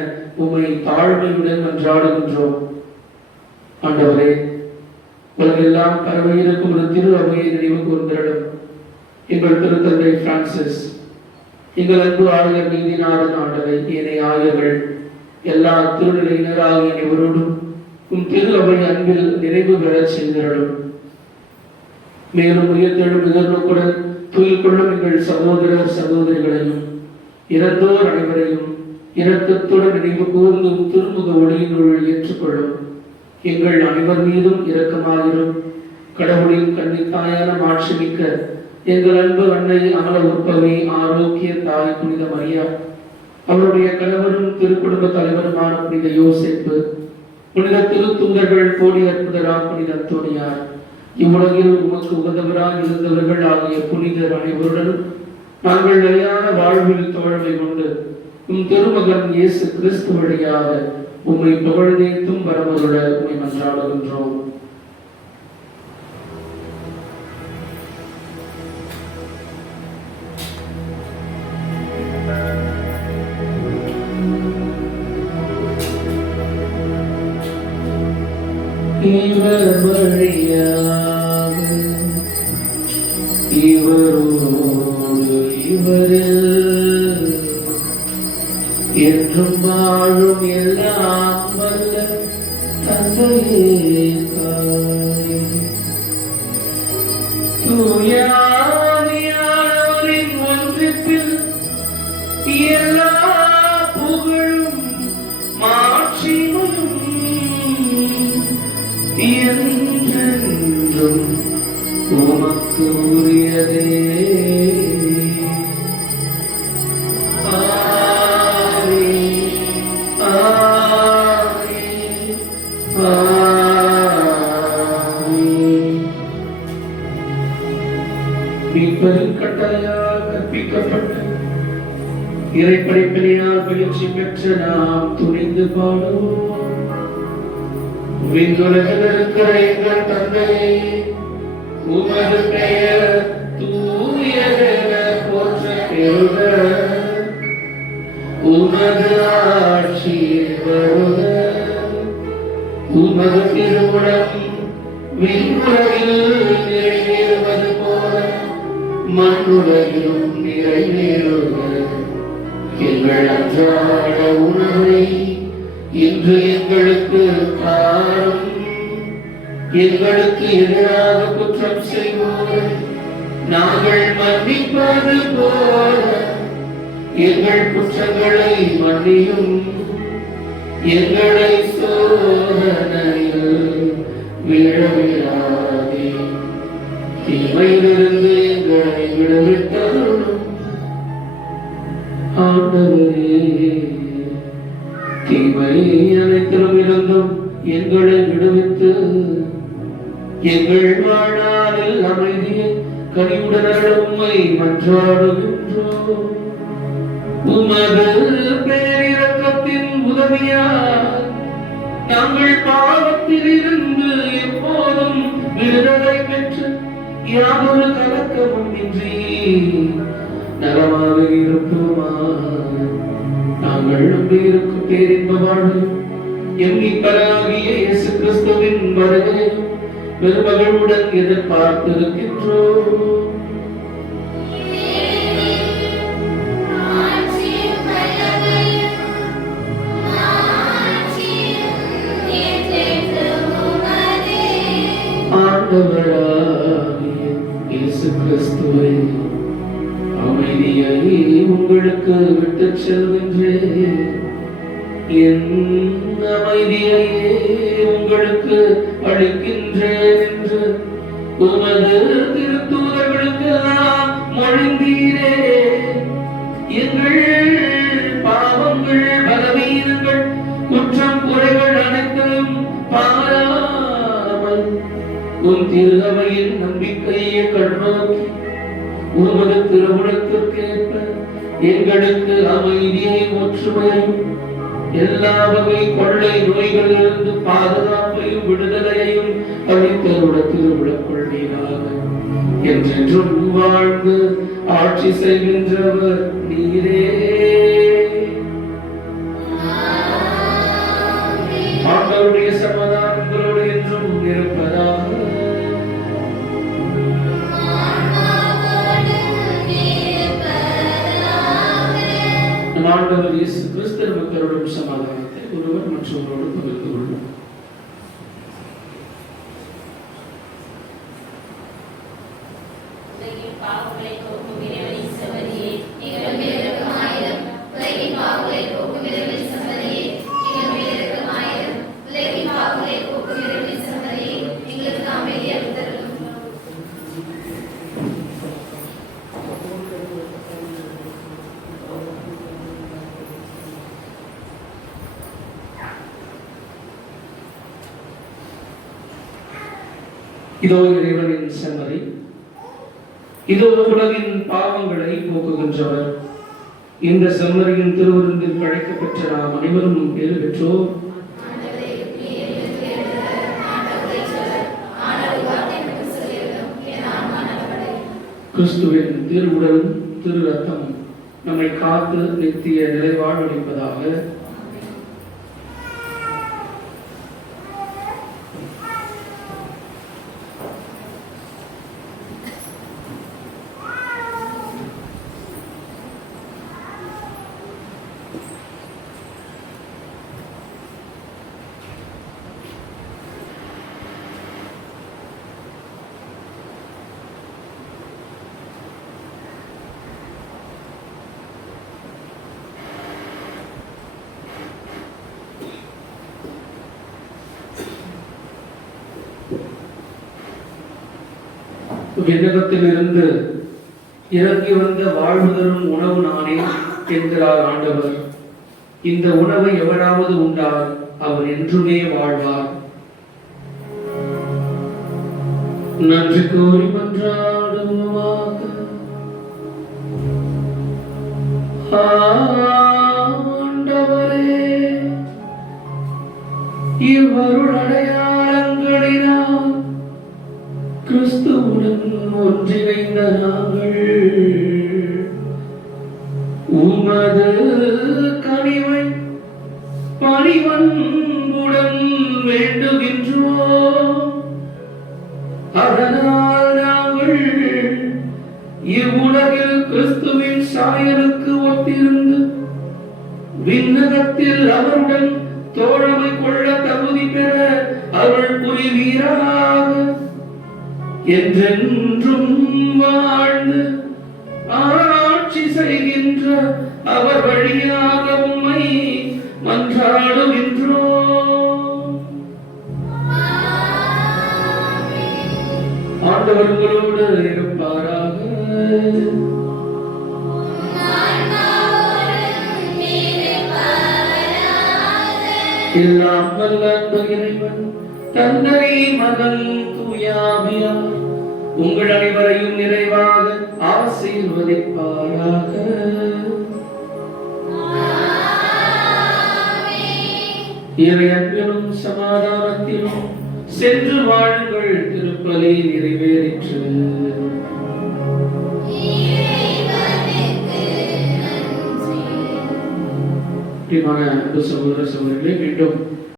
உம்மை தாழ்மையுடன் மன்றாடுகின்றோம். ஆண்டவரே, உலகெல்லாம் பரவியிருக்கும் ஒரு திரு அவையை நினைவு கூர்ந்திடும் எங்கள் திருத்தந்தை பிரான்சிஸ், எங்கள் அன்பு ஆயர் நீதிநாதன் ஆண்டவை, ஏனைய ஆயர்கள், எல்லா திருநிலையினர் ஆகிய அனைவரோடும் உம் திரு அவை அன்பில் நிறைவு பெறச் செய்திடும். மேலும் உயர்த்தெழும் எதிர்நோக்குடன் துயில் கொள்ளும் எங்கள் சகோதரர் சகோதரிகளையும் இறந்தோர் அனைவரையும் இரக்கத்துடன் நினைவு கூர்ந்தும் திருமுக ஒளியினுள் ஏற்றுக்கொள்ளும். எங்கள் அனைவர் மீதும் இரக்கமாயிரும். கடவுளின் கன்னித்தாயான மாட்சிமிக்க எங்கள் அன்பு அன்னை அமல உற்பவி ஆரோக்கிய தாய் புனித மரியா, அவருடைய கணவரும் திருக்குடும்ப தலைவருமான புனித யோசேப்பு, புனித திருத்தூதர்கள் கோடி அற்புதராம் புனித அந்தோனியார், இவ்வுலகில் உமக்கு உகந்தவராக இருந்தவர்கள் ஆகிய புனிதர் அனைவருடன் நாங்கள் நிலையான வாழ்வில் தோழமை கொண்டு உம் திருமகன் இயேசு கிறிஸ்து வழியாக உம்மை புகழ்ந்தேத்தும் வரமருள உம்மை மன்றாடுகின்றோம். இவர் வழியாக இவரோடு இவரில் என்றும் வாழும் எல்லாம் வல்ல தந்தையே தாய், தூய ஆவியானவரின் ஒன்றிப்பில் எல்லா புகழும் மாட்சியும் என்றென்றும் உமக்கு உரியதே. கட்டளையால் கற்பிக்கப்பட்ட இறைப்படைப்பினால் பயிற்சி பெற்ற நாம் துணிந்து பாடுவோம். விண்ணுலகில் இருக்கிற எங்கள் தந்தையே, உமது பெயர் தூயதென போற்றப் பெறுக. உமது ஆட்சி வருக. உமது திருவுளம் விண்ணுலகில் நிறைவேறுவது போல மண்ணுலகிலும் நிறைவேறுக. எங்கள் அன்றாட உணவை இன்று எங்களுக்கு தாரும். எங்களுக்கு எதிராக குற்றம் செய்வோரை நாங்கள் மன்னிப்பது போல எங்கள் குற்றங்களை மன்னியும். எங்களை சோதனையில் விழவிடாதே, தீமையிலிருந்து எங்களை விடுவித்தருளும். ஆண்டவரே, தீமை அனைத்திலும் இருந்தும் எங்களை விடுவித்து எங்கள் வாழ்நாளில் அமைதியை கனிவுடன் உம்மை மன்றாடுகின்றோம். உமது பேரிரக்கத்தின் உதவியால் நாங்கள் பாவத்தில் இருந்து எப்போதும் விடுதலை பெற்று யாதொரு கலக்கமும் இன்றி நலமாக இருப்போமா. நாங்கள் நம்பியிருக்கும் பேரின்ப வாழ்வு எம்மிப்பராகிய இயேசு கிறிஸ்துவின் வருகையை பெருமகளுடன் எதிர்பார்த்திருக்கின்றோம். ஆண்டவராகிய இயேசு கிறிஸ்துவே, அமைதியை உங்களுக்கு விட்டுச் செல்கின்றேன். என் அமைதியையே உங்களுக்கு அளிக்கின்றேன் என்று உமது திருத்தூதர்களுக்கெல்லாம் மொழிந்தீரே. எங்கள் பாவங்கள், பலவீனங்கள், குற்றம் குறைகள் அனைத்தையும் பாராமல் உன் திரு அவையின் நம்பிக்கையை கண்ணோக்கி உமது திருவுளத்திற்கேற்ப எங்களுக்கு அமைதியை, ஒற்றுமையும், எல்லா வகை கொள்ளை நோய்களிலிருந்து பாதுகாப்பையும் விடுதலையையும் அளித்தருட திருவிழக் கொள்வீராக. என்றென்றும் வாழ்ந்து ஆட்சி செய்கின்றவர் நீரே. ஆண்டவருடைய சமாதானங்களோடு என்றும் இருப்பதாக. ஆண்டவர் இயேசு கிறிஸ்து மக்களோடும் சமாதானத்தை ஒருவர் மற்றவரோடு பகிர்ந்து கொள்வோம். இதோ இறைவனின் செம்மறி, இதோ உலகின் பாவங்களை போக்குகின்றவர். இந்த செம்மறியின் திருவிருந்தில் அழைக்கப்பெற்ற நாம் அனைவரும் பேறு பெற்றோர். கிறிஸ்துவின் திருவுடலும் திரு ரத்தமும் நம்மை காத்து நித்திய நிலைவாழ்வளிப்பதாக. விண்ணகத்திலிருந்து இறங்கி வந்த வாழ்வு தரும் உணவு நானே என்கிறார் ஆண்டவர். இந்த உணவை எவராவது உண்டால் அவர் என்றுமே வாழ்வார். நன்றி கூறி மன்றாடுவோமாக. ஆண்டவரே, இவ்வருள் அடையாளங்களினால் கிறிஸ்துவுடன் ஒன்றிணைந்த நாங்கள் உமது கனிவை பணிவன்புடன் வேண்டுகின்றோம். அதனால் நாங்கள் இவ்வுலகில் கிறிஸ்துவின் சாயலுக்கு ஒத்திருந்து விண்ணகத்தில் அவருடன் தோழமை கொள்ள தகுதி பெற அருள் புரிவீராக. என்றென்றும் வாழ்ந்து ஆட்சி செய்கின்ற அவர் வழியாக உம்மை மன்றாடுகின்றோம். ஆண்டவர் உங்களோடு இருப்பாராக. எல்லாம் வல்ல அன்பு இறைவன் தந்தை மகன் தூயாவியார் உங்கள் அனைவரையும் நிறைவாக ஆசீர்வதிப்பாராக. இறை அன்பிலும் சமாதானத்திலும் சென்று வாழுங்கள். திருப்பலி நிறைவேறிற்று. பிரியமான அன்பு சகோதர சகோதரிகளே, மீண்டும்